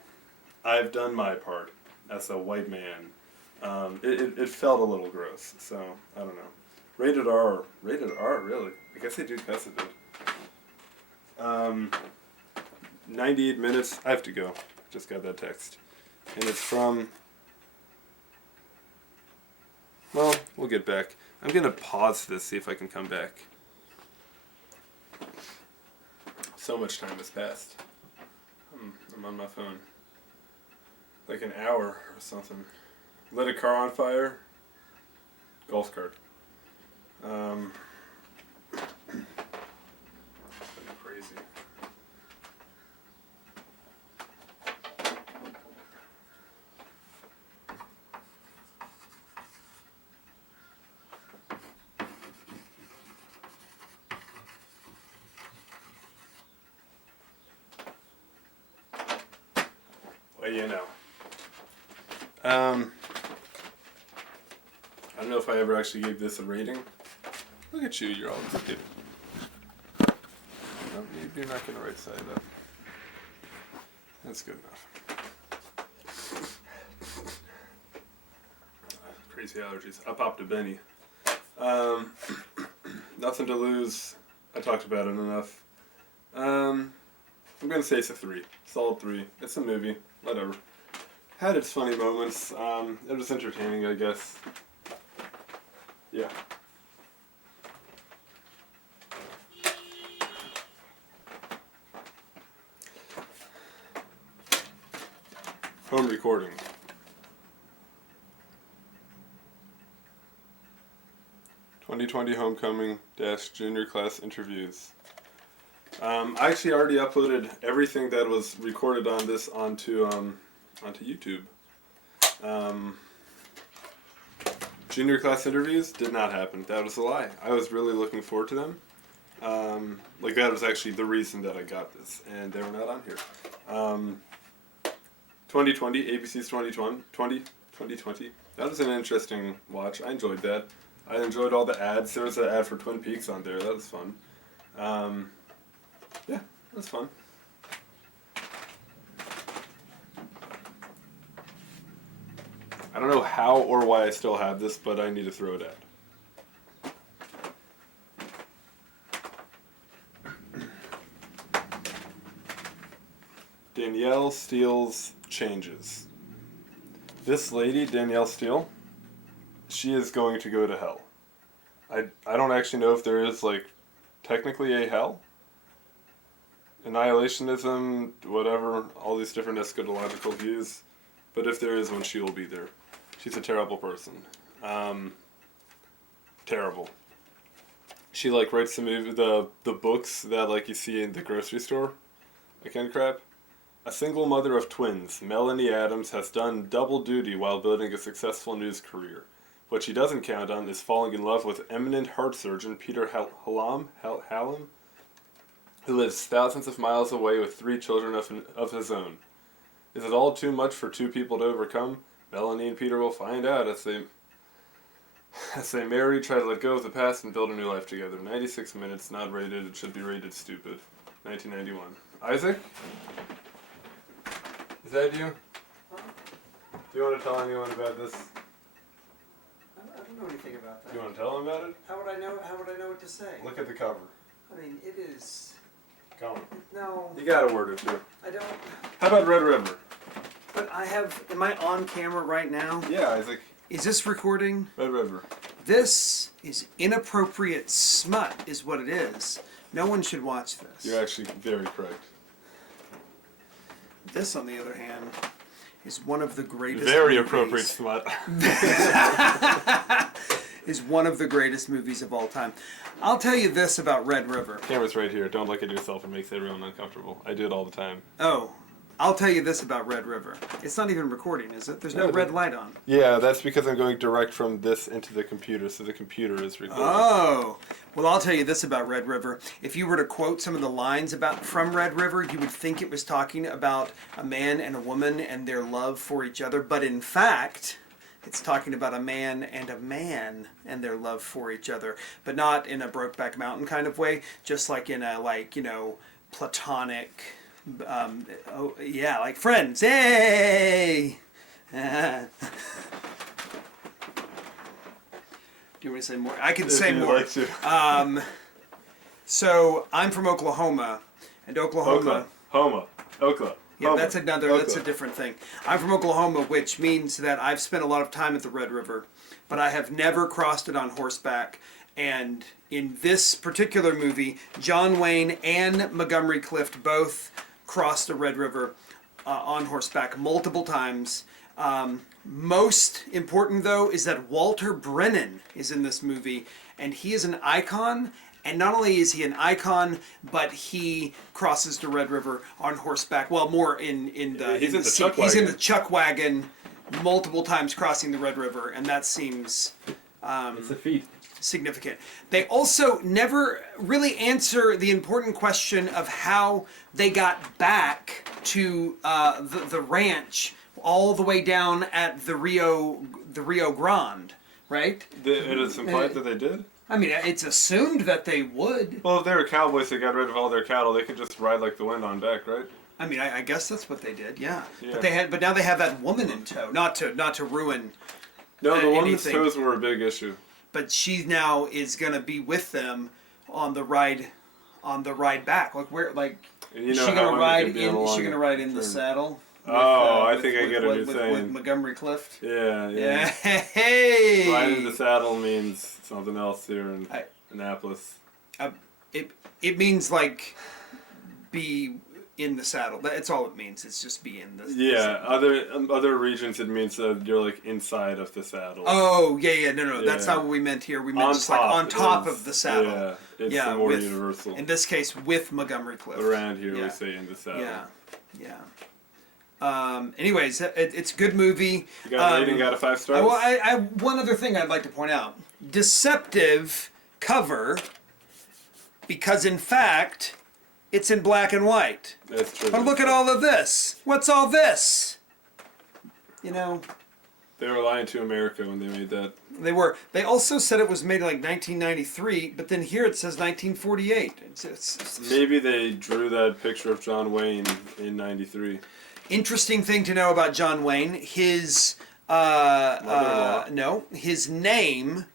I've done my part as a white man. It felt a little gross, so I don't know. Rated R, really? I guess they do cuss a bit. 98 minutes. I have to go. Just got that text, and it's from. Well, we'll get back. I'm gonna pause this, see if I can come back. So much time has passed. I'm on my phone. Like an hour or something. Lit a car on fire. Golf cart. Crazy. Well, you know. I don't know if I ever actually gave this a rating. Look at you, you're all crooked. No, you're not going to right side up. That's good enough. Crazy allergies. I popped a Benny. Nothing to lose. I talked about it enough. I'm going to say it's a 3. Solid 3. It's a movie. Whatever. Had its funny moments. It was entertaining, I guess. Yeah. Home recording. "2020 Homecoming - Junior Class Interviews." I actually already uploaded everything that was recorded on this onto YouTube. Junior class interviews did not happen. That was a lie. I was really looking forward to them. Like that was actually the reason that I got this, and they were not on here. 2020, ABC's 2020. That was an interesting watch. I enjoyed that. I enjoyed all the ads. There was an ad for Twin Peaks on there. That was fun. Yeah, that was fun. I don't know how or why I still have this, but I need to throw it out. Danielle Steel Changes. This lady, Danielle Steel, she is going to go to hell. I don't actually know if there is, like, technically a hell. Annihilationism, whatever, all these different eschatological views. But if there is one, she will be there. She's a terrible person. Terrible. She, like, writes the books that, like, you see in the grocery store. That kind of crap. A single mother of twins, Melanie Adams, has done double duty while building a successful news career. What she doesn't count on is falling in love with eminent heart surgeon Peter Hallam, who lives thousands of miles away with 3 children of his own. Is it all too much for 2 people to overcome? Melanie and Peter will find out as they As they marry, try to let go of the past and build a new life together. 96 minutes, not rated. It should be rated stupid. 1991. Isaac? Is that you? Huh? Do you want to tell anyone about this? I don't know anything about that. Do you want to tell them about it? How would I know? How would I know what to say? Look at the cover. I mean, it is. Go on. No. You got a word or two. I don't. How about Red River? But I have. Am I on camera right now? Yeah, Isaac. Is this recording? Red River. This is inappropriate smut, is what it is. No one should watch this. You're actually very correct. This, on the other hand, is one of the greatest. Very movies. appropriate smut. Is one of the greatest movies of all time. I'll tell you this about Red River. Camera's right here. Don't look at yourself. It makes everyone uncomfortable. I do it all the time. Oh, I'll tell you this about Red River. It's not even recording, is it? There's no red light on. Yeah, that's because I'm going direct from this into the computer, so the computer is recording. Oh, well, I'll tell you this about Red River. If you were to quote some of the lines from Red River, you would think it was talking about a man and a woman and their love for each other. But in fact, it's talking about a man and their love for each other. But not in a Brokeback Mountain kind of way, just like in a, platonic... like friends. Hey! Do you want me to say more? I can say more. Like to. So I'm from Oklahoma, and Oklahoma. Oklahoma. Yeah, that's a different thing. I'm from Oklahoma, which means that I've spent a lot of time at the Red River, but I have never crossed it on horseback. And in this particular movie, John Wayne and Montgomery Clift both crossed the Red River on horseback multiple times. Most important, though, is that Walter Brennan is in this movie, and he is an icon. And not only is he an icon, but he crosses the Red River on horseback. Well, more in the he's in the seat. chuck wagon. He's in the chuck wagon multiple times crossing the Red River, and that seems it's a feat. Significant. They also never really answer the important question of how they got back to the ranch all the way down at the Rio Grande, right? It is implied that they did? I mean, it's assumed that they would. Well, if they were cowboys that got rid of all their cattle, they could just ride like the wind on back, right? I mean, I guess that's what they did, yeah. But now they have that woman in tow, not to ruin. No, the woman's anything. toes were a big issue. But she now is going to be with them on the ride back. Like where, you know, is she going to ride in? Is she going to ride in the saddle? I think I get what you're saying. With Montgomery Clift. Yeah. Hey. Riding in the saddle means something else here in Annapolis. It means be in the saddle. That's all it means. It's just be in the. Yeah. Other regions it means that you're inside of the saddle. Oh yeah. No. That's not what we meant here. We meant on just top, on top of the saddle. Yeah. It's more universal. In this case, with Montgomery Clift. Around here we say in the saddle. Yeah. Anyways, it's a good movie. You got a rating out of 5 stars? I one other thing I'd like to point out. Deceptive cover, because in fact, it's in black and white. That's true. But look at all of this. What's all this? You know. They were lying to America when they made that. They were. They also said it was made 1993, but then here it says 1948. Maybe they drew that picture of John Wayne in 93. Interesting thing to know about John Wayne, his his name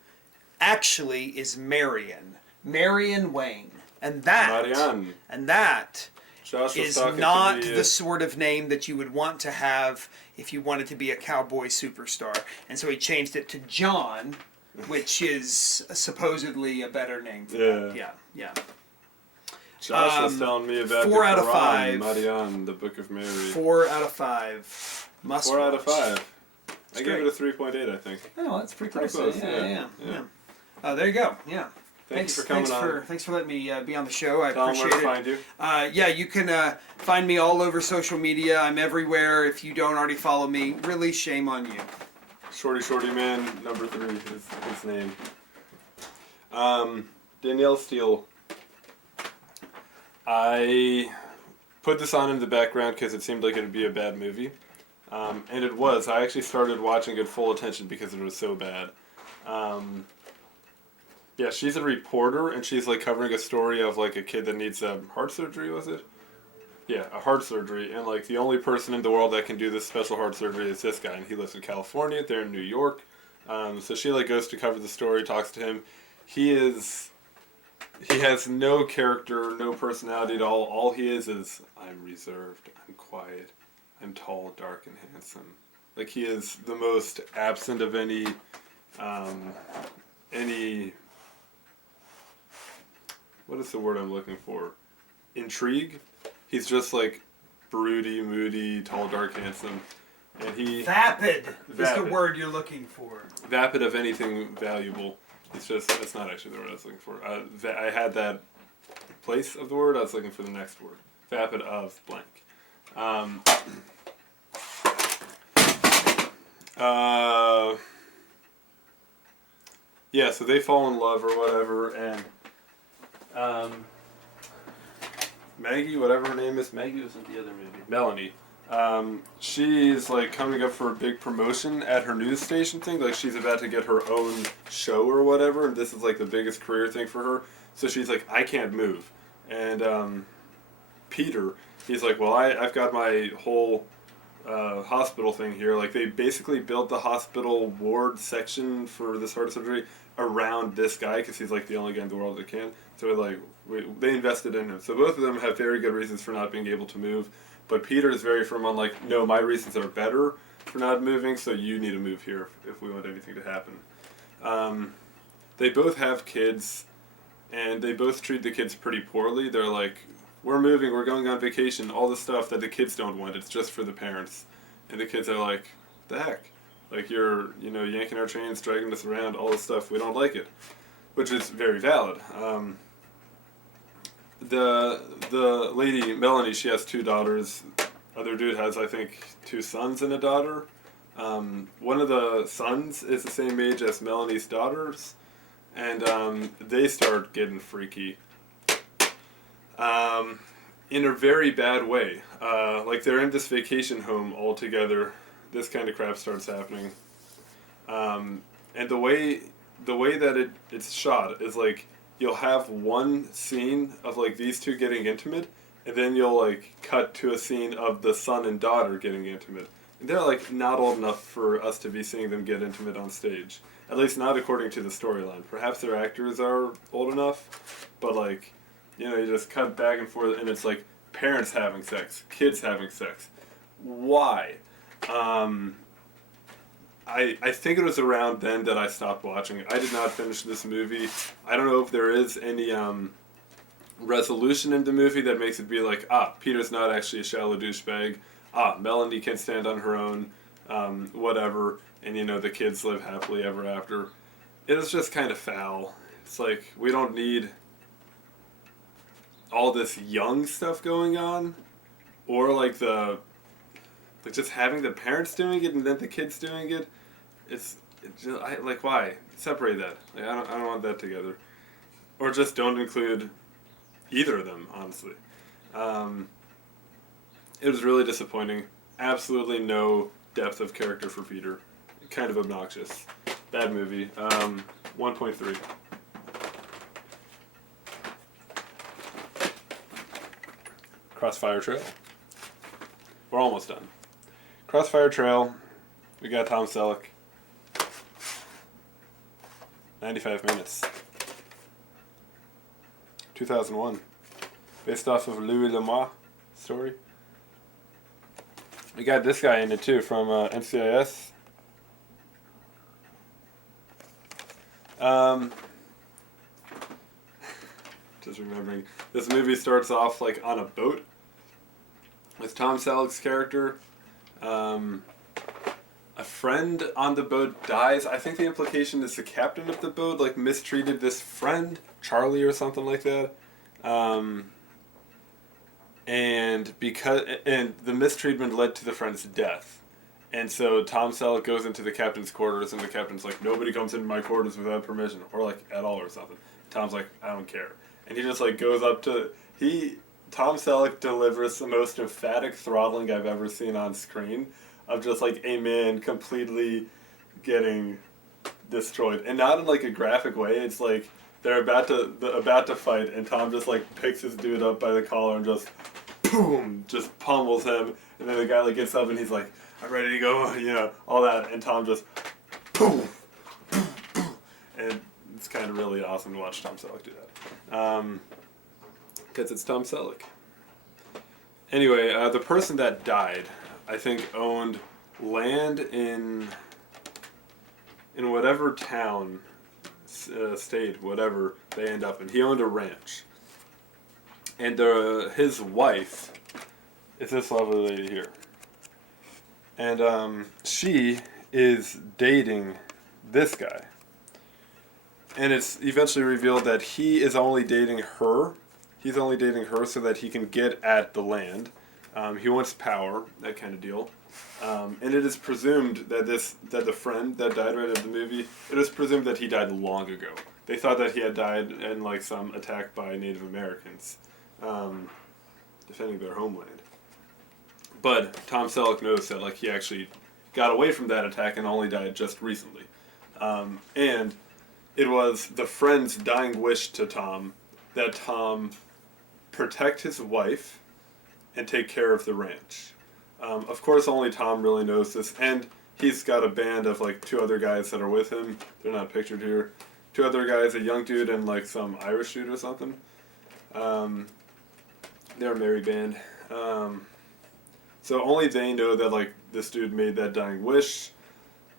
actually is Marion Wayne, and that is not the sort of name that you would want to have if you wanted to be a cowboy superstar. And so he changed it to John, which is supposedly a better name for that. Yeah. Josh was telling me about 4 out of 5. Marianne, the Book of Mary. 4 out of 5. Must 4 out of 5. I great. gave it a 3.8, I think. Oh, that's pretty close. Yeah. There you go. Yeah. Thanks for coming on. Thanks for letting me be on the show. I Tell appreciate them where to find you. You can find me all over social media. I'm everywhere. If you don't already follow me, really shame on you. Shorty Man, number 3 is his name. Danielle Steel. I put this on in the background because it seemed like it would be a bad movie. And it was. I actually started watching it full attention because it was so bad. Yeah, she's a reporter, and she's like covering a story of like a kid that needs heart surgery. Was it? Yeah, a heart surgery, and like the only person in the world that can do this special heart surgery is this guy, and he lives in California. They're in New York, so she like goes to cover the story, talks to him. He has no character, no personality at all. All he is I'm reserved, I'm quiet, I'm tall, dark, and handsome. Like he is the most absent of any what is the word I'm looking for? Intrigue. He's just like broody, moody, tall, dark, handsome, and Vapid is the word you're looking for. Vapid of anything valuable. That's not actually the word I was looking for. I had that place of the word. I was looking for the next word. Vapid of blank. Yeah, so they fall in love or whatever, and Maggie, whatever her name is, Maggie was in the other movie. Melanie. She's like coming up for a big promotion at her news station thing. Like she's about to get her own show or whatever, and this is like the biggest career thing for her. So she's like, I can't move. And Peter, he's like, well, I've got my whole hospital thing here. Like they basically built the hospital ward section for this heart surgery around this guy because he's like the only guy in the world that can. So like they invested in him. So both of them have very good reasons for not being able to move. But Peter is very firm on like, no, my reasons are better for not moving, so you need to move here if we want anything to happen. They both have kids, and they both treat the kids pretty poorly. They're like, we're moving, we're going on vacation, all the stuff that the kids don't want, it's just for the parents. And the kids are like, the heck? Like you're, yanking our chains, dragging us around, all this stuff, we don't like it. Which is very valid. The lady, Melanie, she has 2 daughters. Other dude has, I think, 2 sons and a daughter. One of the sons is the same age as Melanie's daughters. And they start getting freaky. In a very bad way. Like they're in this vacation home all together. This kind of crap starts happening. And the way that it's shot is like, you'll have one scene of like these two getting intimate, and then you'll like cut to a scene of the son and daughter getting intimate. And they're like not old enough for us to be seeing them get intimate on stage. At least not according to the storyline. Perhaps their actors are old enough, but like, you just cut back and forth, and it's like parents having sex, kids having sex. Why? I think it was around then that I stopped watching it. I did not finish this movie. I don't know if there is any resolution in the movie that makes it be like, Peter's not actually a shallow douchebag. Melanie can stand on her own, whatever. And, the kids live happily ever after. It was just kind of foul. It's like, we don't need all this young stuff going on. Or like just having the parents doing it and then the kids doing it. It's just, why separate that? Like, I don't want that together, or just don't include either of them. Honestly, it was really disappointing. Absolutely no depth of character for Peter. Kind of obnoxious. Bad movie. 1.3. Crossfire Trail. We're almost done. Crossfire Trail. We got Tom Selleck. 95 minutes. 2001. Based off of Louis Lamar story. We got this guy in it too from NCIS. Just remembering. This movie starts off like on a boat with Tom Selleck's character. A friend on the boat dies. I think the implication is the captain of the boat like mistreated this friend, Charlie or something like that. And the mistreatment led to the friend's death. And so Tom Selleck goes into the captain's quarters, and the captain's like, nobody comes into my quarters without permission, or like at all or something. Tom's like, I don't care. And he just like goes up to Tom Selleck delivers the most emphatic throttling I've ever seen on screen, of just like a man completely getting destroyed, and not in like a graphic way. It's like they're about to fight, and Tom just like picks his dude up by the collar and just boom, just pummels him, and then the guy like gets up and he's like, "I'm ready to go," you know, all that, and Tom just boom, boom, boom, and it's kind of really awesome to watch Tom Selleck do that, because it's Tom Selleck. Anyway, the person that died, I think, owned land in whatever town, state, whatever they end up in. He owned a ranch. And his wife is this lovely lady here. And she is dating this guy. And it's eventually revealed that he is only dating her. He's only dating her so that he can get at the land. He wants power, that kind of deal. And it is presumed that the friend that died right in the movie, it is presumed that he died long ago. They thought that he had died in like some attack by Native Americans, defending their homeland. But Tom Selleck knows that like he actually got away from that attack and only died just recently. And it was the friend's dying wish to Tom that Tom protect his wife and take care of the ranch. Of course, only Tom really knows this, and he's got a band of like 2 other guys that are with him. They're not pictured here. 2 other guys, a young dude and like some Irish dude or something. They're a merry band. So only they know that like this dude made that dying wish.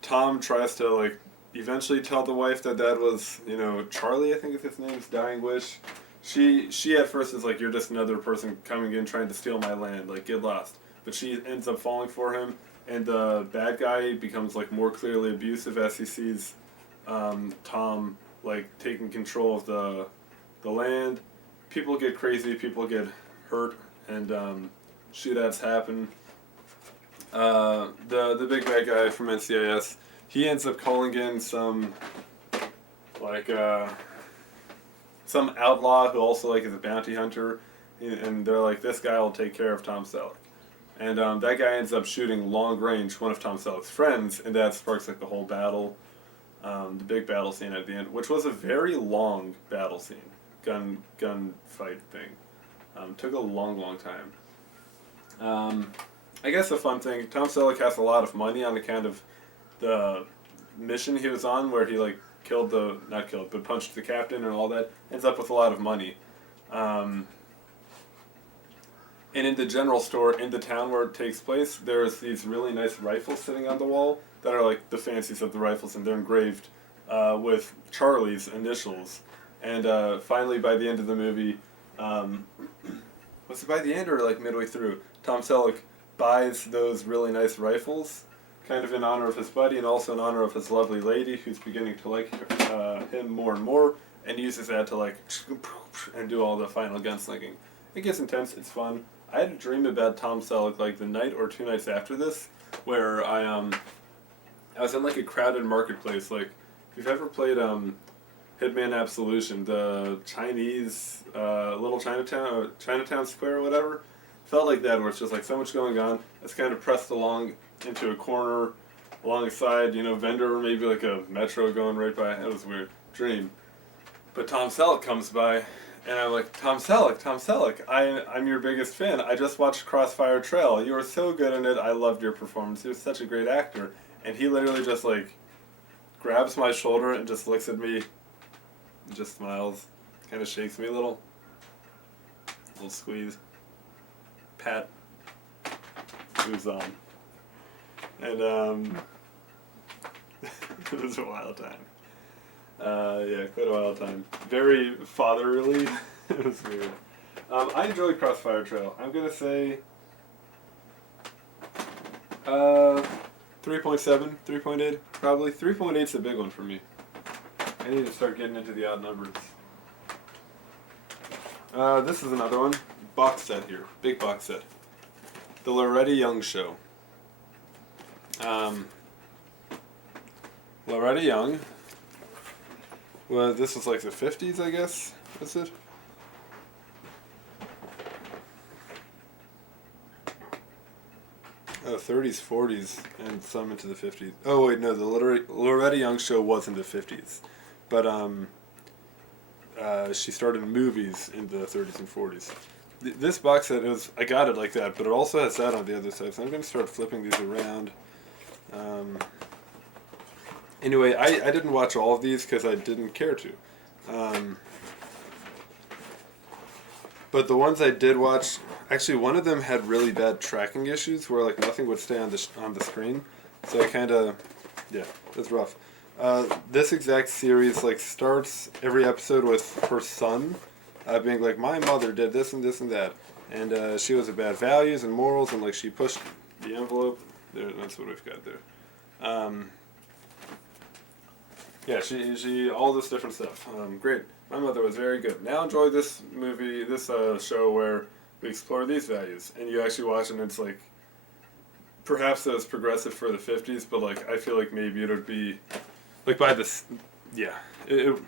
Tom tries to like eventually tell the wife that was, you know, Charlie, I think is his name's dying wish. She at first is like, "You're just another person coming in trying to steal my land, like get lost." But she ends up falling for him, and the bad guy becomes like more clearly abusive as he sees Tom like taking control of the land. People get crazy, people get hurt, and shootouts happen. The big bad guy from NCIS, he ends up calling in some like some outlaw who also like is a bounty hunter, and they're like, "This guy will take care of Tom Selleck." And that guy ends up shooting long range one of Tom Selleck's friends, and that sparks like the whole battle, the big battle scene at the end, which was a very long battle scene, gunfight thing. Took a long time. I guess a fun thing, Tom Selleck has a lot of money on account of the mission he was on, where he like punched the captain and all that. Ends up with a lot of money. And in the general store, in the town where it takes place, there's these really nice rifles sitting on the wall that are like the fancies of the rifles, and they're engraved with Charlie's initials. And finally, by the end of the movie, was it by the end or like midway through, Tom Selleck buys those really nice rifles, kind of in honor of his buddy and also in honor of his lovely lady who's beginning to like him more and more, and uses that to like and do all the final gunslinging. It gets intense, it's fun. I had a dream about Tom Selleck like the night or 2 nights after this, where I was in like a crowded marketplace. Like, if you've ever played Hitman Absolution, the Chinese little Chinatown Square or whatever, felt like that, where it's just like so much going on. It's kind of pressed along into a corner, alongside, you know, vendor, maybe like a metro going right by. It was a weird dream. But Tom Selleck comes by, and I'm like, Tom Selleck, I'm your biggest fan. I just watched Crossfire Trail. You were so good in it. I loved your performance. You're such a great actor. And he literally just like grabs my shoulder and just looks at me and just smiles, kind of shakes me a little squeeze, pat, moves on. And it was a wild time. Yeah, quite a wild time. Very fatherly. It was weird. I enjoyed Crossfire Trail. I'm gonna say 3.7, 3.8, probably. 3.8's a big one for me. I need to start getting into the odd numbers. This is another one. Box set here. Big box set. The Loretta Young Show. Loretta Young. Well, this was like the 50s, I guess. Was it? 30s, 40s, and some into the 50s. Oh wait, no, the Loretta Young Show was in the 50s, but she started in movies in the 30s and 40s. This box set I got it like that, but it also has that on the other side. So I'm gonna start flipping these around. Anyway, I didn't watch all of these because I didn't care to. But the ones I did watch, actually one of them had really bad tracking issues where like nothing would stay on the screen. So I kind of, yeah, it's rough. This exact series like starts every episode with her son being like, my mother did this and this and that, and she was about values and morals, and like she pushed the envelope. There, that's what we've got there. Yeah, she all this different stuff. Great. My mother was very good. Now enjoy this movie, this show where we explore these values, and you actually watch, and it's like, perhaps it was progressive for the 50s, but like I feel like maybe it would be, like by this, yeah, I don't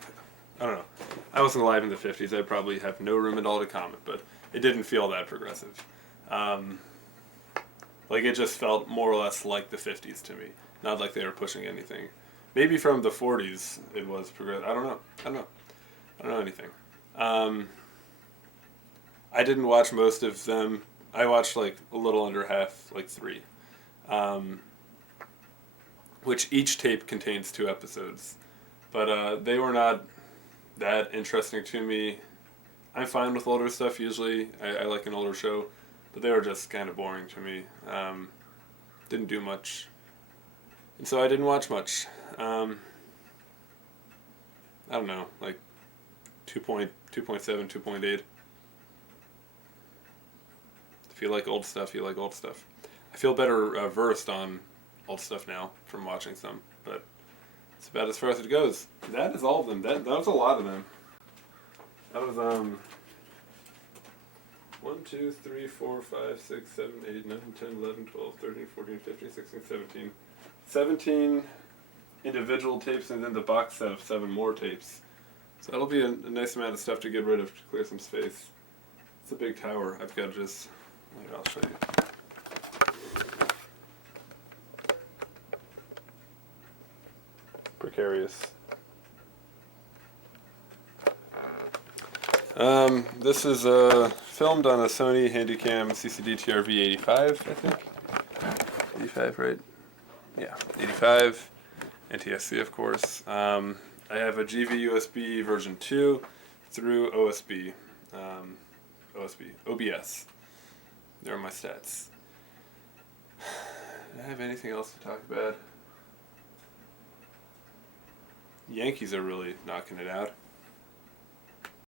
know. I wasn't alive in the 50s. I probably have no room at all to comment, but it didn't feel that progressive. Like it just felt more or less like the 50s to me, not like they were pushing anything. Maybe from the 40s it was progressive. I don't know anything. I didn't watch most of them. I watched like a little under half, like 3. Which each tape contains 2 episodes. But they were not that interesting to me. I'm fine with older stuff usually. I like an older show. But they were just kind of boring to me. Didn't do much. And so I didn't watch much. I don't know, like 2.7, 2.8. If you like old stuff, you like old stuff. I feel better versed on old stuff now from watching some, but it's about as far as it goes. That is all of them. That was a lot of them. That was 1, 2, 3, 4, 5, 6, 7, 8, 9, 10, 11, 12, 13, 14, 15, 16, 17. 17 individual tapes and then the box set of 7 more tapes. So that'll be a nice amount of stuff to get rid of to clear some space. It's a big tower. I've got to just... Here, I'll show you. Precarious. This is filmed on a Sony Handycam CCD TRV 85, I think. 85, right? Yeah, 85. NTSC, of course. I have a GV USB version 2 through OSB. OBS. There are my stats. Do I have anything else to talk about? Yankees are really knocking it out.